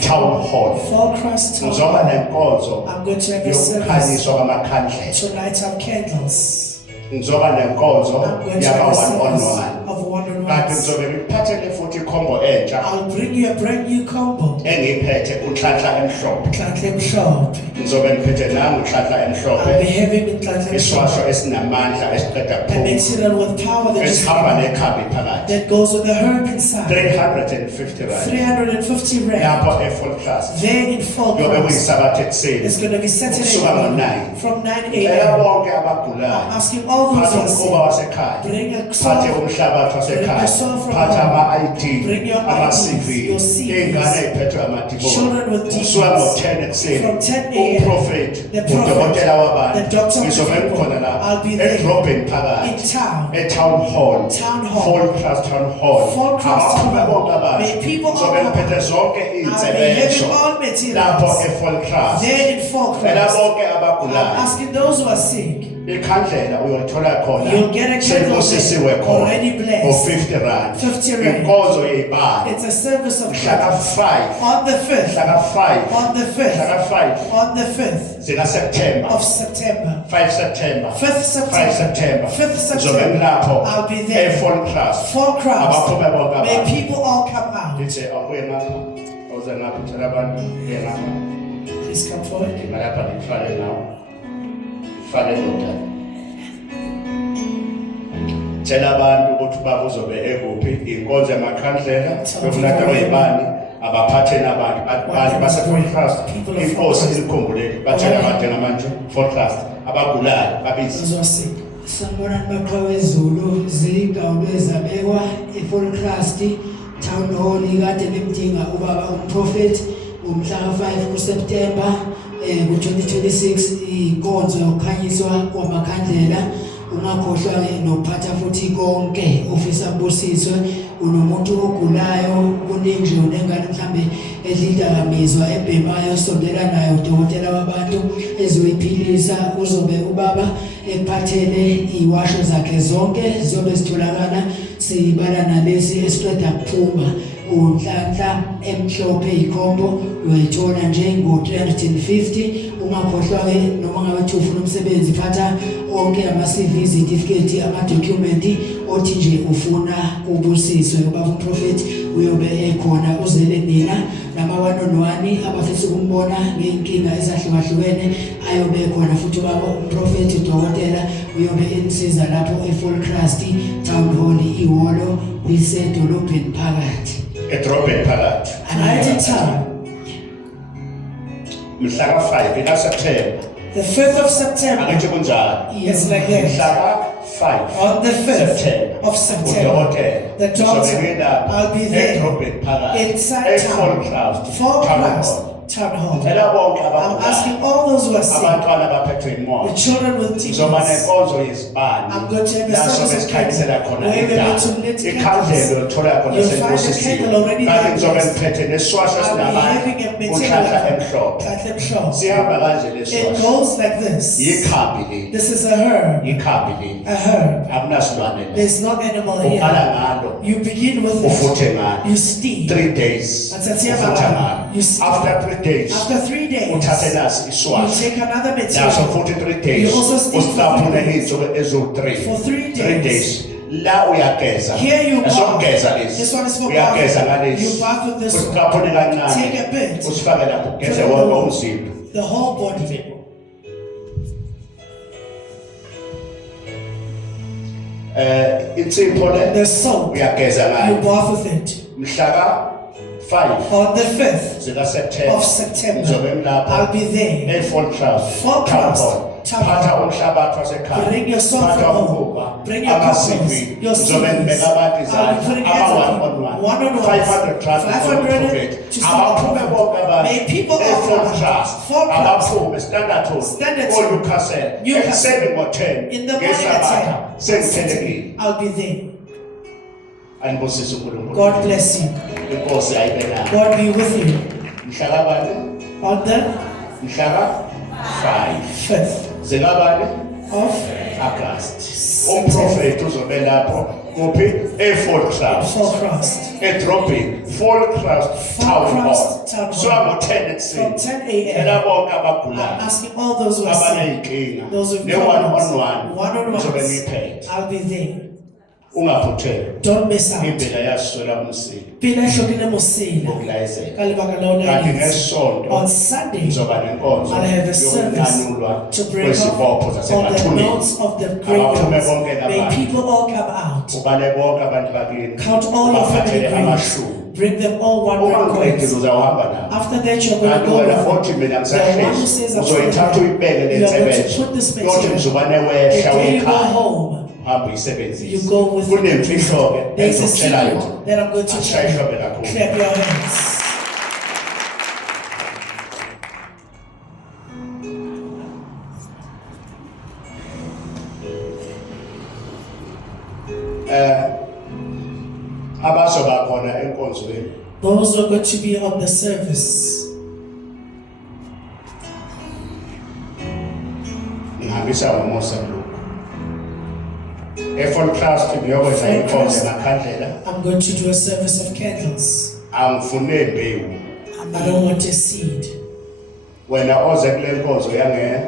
Town Hall. Fallcross Town Ngizoba Hall. nenkonzo I'm going to have a service yokukhanyiswa kwamakhandlela. to light up candles. Ngizoba nenkonzo I'm going to yaba have a one on service one. of one-on-one. kanti once. ngizobe ngiphathele futhi ikhombo entsha I'll bring you a brand new combo. engiphethe unhlanhla emhlophe. Inhlanhla emhlophe. Ngizobe ngiphethe nangu unhlanhla I'll be emhlophe having inhlanhla iswasho emhlophe. esinamandla esiqeda A kuphuma material with power that is esihamba nekhambi phakathi. that goes with the herb inside. 350 rand 350 rand. lapho e-full class There in full yobe class. kuyisabatha ekuseni It's going to be Saturday Kusuka morning ngo-9. from 9 cela a.m. bonke I'm abagulayo asking all those phatha who are umkhuba sick. wasekhaya Bring a phathe soul. umhlabathi Bring wasekhaya a soul from phatha home. ama-ID Bring your ama-CV IDs, your CVs. iy'ngane ey'phethwe amadiboni Children with kusuka demons. ngo-10 ekuseni From 10 a.m. umprofethi The prophet, udokotela wabantu the doctor of ngizobe people. ngikhona la I'll be there. edrobheni In phakathi town. e-town hall Town hall. full class town hall Full class town abaphume hall. bonke abantu May people all ngizobe come. ngiphethe zonke I'll be iy'nsebenzo having all lapho materials. e-full class There in full cela class. bonke I'm abagulayo asking those who are sick. ikhandlela uyolithola khona You'll get a candle sebusisiwe there, khona already blessed. ngo-50 rand 50 rand. inkonzo yey'bali It's a service of mhlaka God. 5 On the 5th. mhlaka 5 On the 5th. mhlaka 5 On the 5th zika-september of September. 5 september 5th 5 September. september 5th ngizobe September. ngilapho I'll be there. e-full class Full class. abaphume bonke May abantu people all come out. ngithi awubuye ngapha awuze ngapha uthela abantu uye ngapha Please come forward. ngimalapha ngikufale nawo ngifale nodala tshela abantu ukuthi ubaba uzobe ekuphi inkonzo yamakhandlela yokunada kwey'bani abaphatheni abantu abantu base-full trust inkosi ilikhumbuleli batshela abantu ngamanje full trust abagulayo babizi Those who are sick. Sanibonani baqhawe Zulu zigawule zabekwa e-Full Trust Town Hall kade bemdinga ubaba umprofeti umhla 5 kuSeptember ku-2026 inkonzo yokukhanyiswa kwamakhandlela. Ungakhohlwa nokuphatha futhi konke ofisa busiswe unomuntu ogulayo kuningi nje unengane mhlambe edlidakamizwa ebhemayo sondela nayo udokotela wabantu ezoyiphilisa uzobe ubaba ephathele iwasho zakhe zonke zobe zitholakala sibala nalesi esiqeda kuphuma unhlanhla emhlophe ikhombo uyayithola nje ngo-350. Ungakhohlwa-ke noma ngabe uthi ufuna umsebenzi phatha onke ama-CV certificate amadokhumenti othi nje ufuna ubusiswe ubaba umprofeti uyobe ekhona uzele nina nama-one-on-one abafisa ukumbona ngey'nkinga ezahlukahlukene ayobe ekhona futhi ubaba umprofeti udokotela uyobe enisiza lapho e-Full Trust Town Hall ihholo lisedolobheni phakathi edrobheni phakathi Right in town. mhlaka 5 ika-september The 5th of September. angithi kunjalo It's like that. mhlaka 5 On the 5th September of September. udokotela The doctor. I'll be there. edrobheni phakathi Inside e-full town. trust Full Town class. Hall. Town hall. cela bonke I'm asking all those who are sick. abantwana abaphethwe The imoto children with ngizoba demons. nenkonzo yezibani I'm going to have a la sobe service of sikhanyisela candle. khona Where we're indaba going to lit candles. ikhandlela ulithola khona You'll find a selibusisiwe candle already kanti there. ngizobe ngiphethe neswasho I'll be esinamandla having a unhlanhla material. emhlophe Catholic show. sihamba kanje It leswasho goes like this. yikhambi leli This is a herb. yikhambi leli A herb. akunasilwane la There's no animal uqala here. ngalo You begin with ufuthe it. ngalo You steam. 3 days Athathia ufutha baba. ngalo You steam. after 3 days After 3 days, uthathe nasi you iswasho take another naso material. futhi 3 days You also steam for usicaphune 3 days. iy'nsuku eziwu-3 For 3 3 days. days la uyageza Here you bath. esokugeza This one is for uyageza bath. ngalesi You bath with this one. usicaphune kancane Take a bit. usifake lapho ugeze Put it wonke on umzimba The whole body. insipho le The soap. uyageza You ngayo bath with it. mhlaka 5 On the 5th zika-september of September, ngizobe ngilapho I'll be there. e-full trust Full trust. Town phatha hall. umhlabathi wasekhaya Bring your soul phatha from home. umkhuba Bring your ama-CV couples, your ngizobe CVs. ngibeka abantu I'll be izandla putting hands on people. ama-one-on-one One-on-ones. 500 trust 500 to abaphume bonke May people abantu e-full all trust full trust. abaphume standard Standard hall olukasela Newcastle. ekuseni ngo-10 In the morning at ngesabatha 10, sengithelekile I'll be there. anibusise unkulunkulu God bless you. inkosi ayibenanga God be with you. mhlaka bani On the mhlaka 5 5th zikabani of August umprofeti uzobe lapho kuphi e-full trust Full Trust. edrobheni full trust Full town Trust hall Town Hall. suka ngo-10 From ekuseni 10 a.m. ela bonke I'm abagulayo asking all those who are sick, abaney'nkinga those who ne-one-on-one one-on-ones, ngizobe ngiyiphethe I'll be there. ungaphuthele Don't miss out. impela yaswela umsila Pila hlokile mosila. okulayezela Kalibaka la kanti ona. ngesonto On Sunday, ngizoba nenkonzo I'll have a service yokunqanyulwa to break kwesibopho off all the zasemathuneni notes of the great Abaphume ones. bonke May labantu. people all come out. ubale bonke abantu bakini Count all your family baphathele graves. amashumi Bring them all one uma by uqedile one. uzawuhamba nabo After that, you're going to kanti go wena with othi them. mina The one who says ngisahlezi I'm uzoyithatha uyibeke le you are going to nsebenzo put this yothi material. mzubane The wehla day you go wekhaya home, hamba you uyisebenzise go with kunemfihlo-ke there's a ezokuhlela secret yona that I'm going to tell ashayihlobe you. kakhulu Clap your hands. abazoba khona enkonzweni Those who are going to be on the service, ngihambisa ngomusa lokhu efon class ngiyokwenza inkonzo ngakhandlela I'm going to do a service of candles. angifune mbewu I don't want a seed. wena oze kule nkonzo yange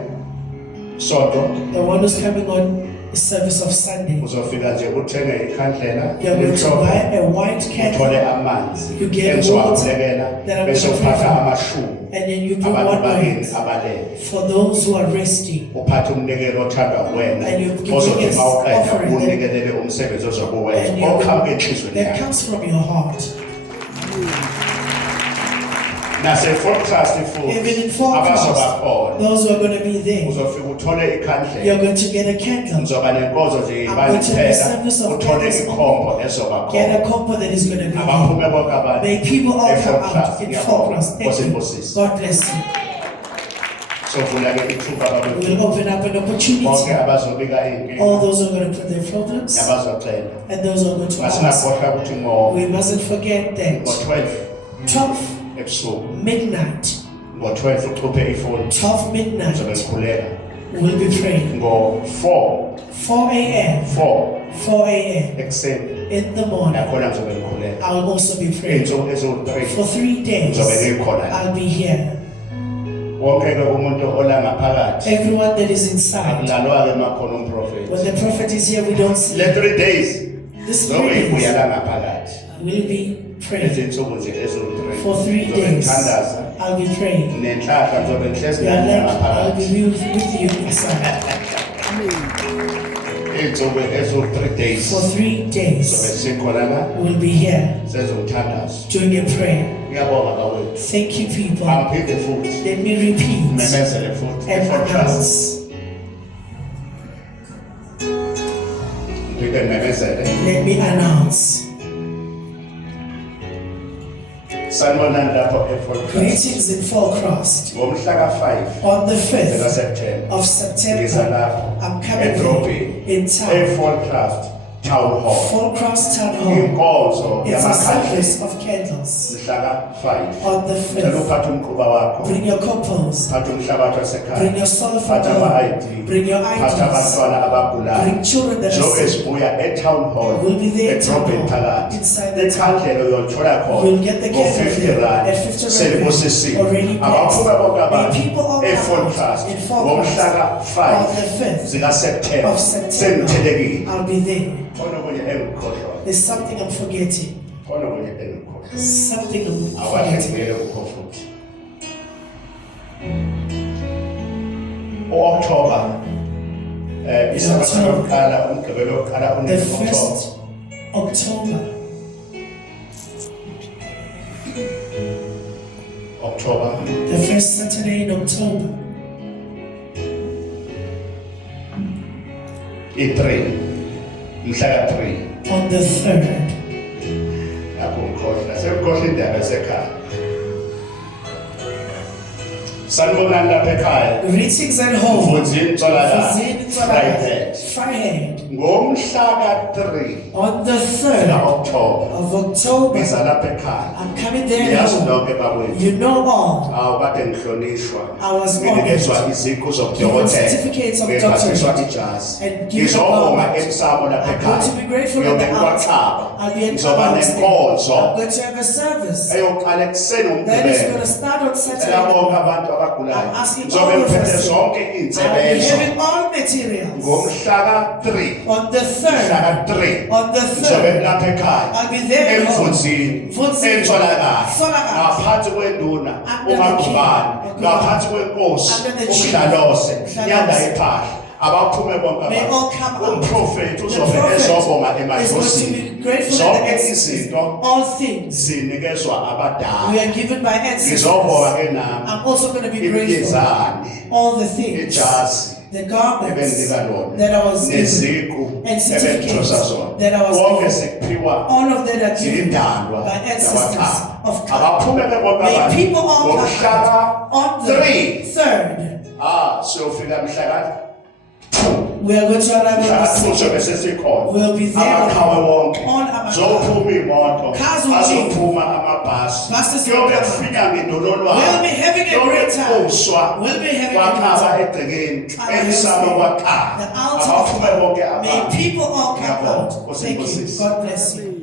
sonto The one who's coming on the service of Sunday, uzofika nje uthenge ikhandlela you're going to buy a white uthole candle amanzi You get engizowakhulekela that I'm bese gonna pray uphatha for. amashumi and then you bring abantu one bakini oil abalele for those who are resting. uphathe umnikelo othandwa wena And you give ozothi it mawuqeda offering unikelele umsebenzi And ozokuwenza you okhamba enhlizweni that yakho comes from your heart. nase-forecast Even in futhi abazoba forecast, khona those who are going to be there, uzofika uthole you're ikhandlela going to get a candle. ngizoba nenkonzo nje I'm going to have a ibaliphela service of uthole candles ikhombo ezoba Get khona a compo that is going to be there. abaphume bonke abantu May people all come out e-forecast in ngiyabonga forecast. Thank you. Nkosi. God bless you. sovula-ke ithuba We babe will open up an bonke opportunity. abazobika All iy'nkinga those who are going to put their problems nabazocela and those who are going to ask. masingakhohlwa ukuthi We mustn't forget that ngo-12 12 ebusuku midnight, ngo-12 ukhuphe ifoni 12 ngizobe midnight, ngikhuleka we'll be praying. ngo-4 4 a.m. 4 a.m. ekuseni in the morning, nakhona ngizobe ngikhuleka I'll also be praying. iy'nsuku eziwu-3 For 3 days, ngizobe ngikhona I'll be here. wonke-ke umuntu ola ngaphakathi Everyone that is inside. akulalwa-ke makhona umprofethi When the prophet is here, we don't see. le 3 days This zobe 3 days, ibuyala ngaphakathi we'll be praying. ezinsuku nje eziwu-3 For 3 ngizobe days, ngithandaza I'll be praying. nenhlahla ngizobe ngihlezi You are nami like, I'll ngaphakathi be with you inside. iy'nsuku eziwu-3 days For 3 zobe days, sikhona la we'll be here sezomthandazo doing a prayer. ngiyabonga bawethu Thank you, people. angiphinde futhi Let me repeat memezele futhi and i-forecast announce. ngiphinde memezele Let me announce. sanibonani lapho e-forecast Greetings in Forecast. ngomhla ka-5 On the 5th zikaseptemba of ngiza September, lapho I'm coming edrobheni there in town. e-forecast town hall Forecast Town Hall. inkonzo It's a yamakhandlela service of candles. mhla ka-5 On the cela 5th, uphathe umquba wakho bring your couples, phatha umhlabathi wasekhaya bring your soul for phatha ama-ID Bring your phatha IDs. abantwana abagulayo Bring children that zo are sick. ezibuya e-town hall We'll be there edrobheni tomorrow, phakathi inside the ikhandlela uyolithola You'll get the khona candle ngo-50 there rand at 50 rand. selibosisiwe Already blessed. abaphume bonke May abantu people all come e-forecast out in Forecast ngomhla ka-5 on the 5th zikaseptemba of September. sengithelekile I'll be there. khona okunye engikukhohlwayo There's something I'm forgetting. khona okunye engikukhohlwayo Something I'm awakhe forgetting. ngimele kukho futhi u-October isabatha lokuqala umgqibelo wokuqala The uNovember 1st October. October The first Saturday in October. i-3 mhla ka-3 On the 3rd. lapho ngikhohlwa sekukhohlwa indaba esekhaya sanibonani lapha ekhaya Greetings at home. Mfundini Ntsolakala, Mfundini Friday. Friday. ngomhla ka-3 On the 3rd ka-October of October. ngiza lapha ekhaya I'm coming there niyazi now. lonke bakwethu You know all. awu kade ngihlonishwa I was nginikezwa honored. iziqu Given zobudokotela certificates of ngiphathiswa doctorate. ijazi And given ngizobonga award. emsamo lapha I'm going ekhaya to be grateful at ngiyobe the ngikwachaba altar. I'll be at ngizoba Tabernacle. nenkonzo I'm going to have a service eyoqala ekuseni that is going umgqibelo to start on Saturday. elabonke abantu abagulayo I'm asking ngizobe all of ngiphethe us. zonke I'll be iy'nsebenzo having all materials. ngomhla ka-3 3 On the 3rd. mhlaka 3 On the ngizobe 3rd. lapha ekhaya I'll be there. emfundzini Mfundzi. entshonalanga Tholakala. ngaphansi kwenduna Under the uMagubane king. ngaphansi kwenkosi Under the chief. uMdlalose Mdlalose. nyanda ephahla abaphume bonke May all come abantu out. umprofeti The uzobe prophet ezobonga is going to emadlozini be grateful zonke at the ancestors. izinto All things zinikezwa we abadala are given by ngizobonga ancestors. ke nami I'm also going to be grateful. imyezane All the things, ijazi the garments ebenginika lona that I was given, neziqu and ebengithosa certificates zona that I was konke given. sikuphiwa All of that are given zindalwa by ancestors of God. abaphume bebonke May abantu people all come ngomhlaka out on the 3 3rd. siyofika mhlaka We are going to arrive on the mhlaka 2 sobe 2nd. sesikhona We'll be there amakhawe wonke on Amakhawe. zophuma iy'moto Cars will azophuma amabhasi Buses will kuyobe come. kufinya ngedololwane We'll be having a kuyobe great time. kuquswa We'll be having a kwakhaba great egcekeni Khaba emsamo Hills. kwakhaya The altar. abaphume bonke May abantu people all come Ngiyabonga. out. Nkosi Thank you. Nkosisi. God bless you.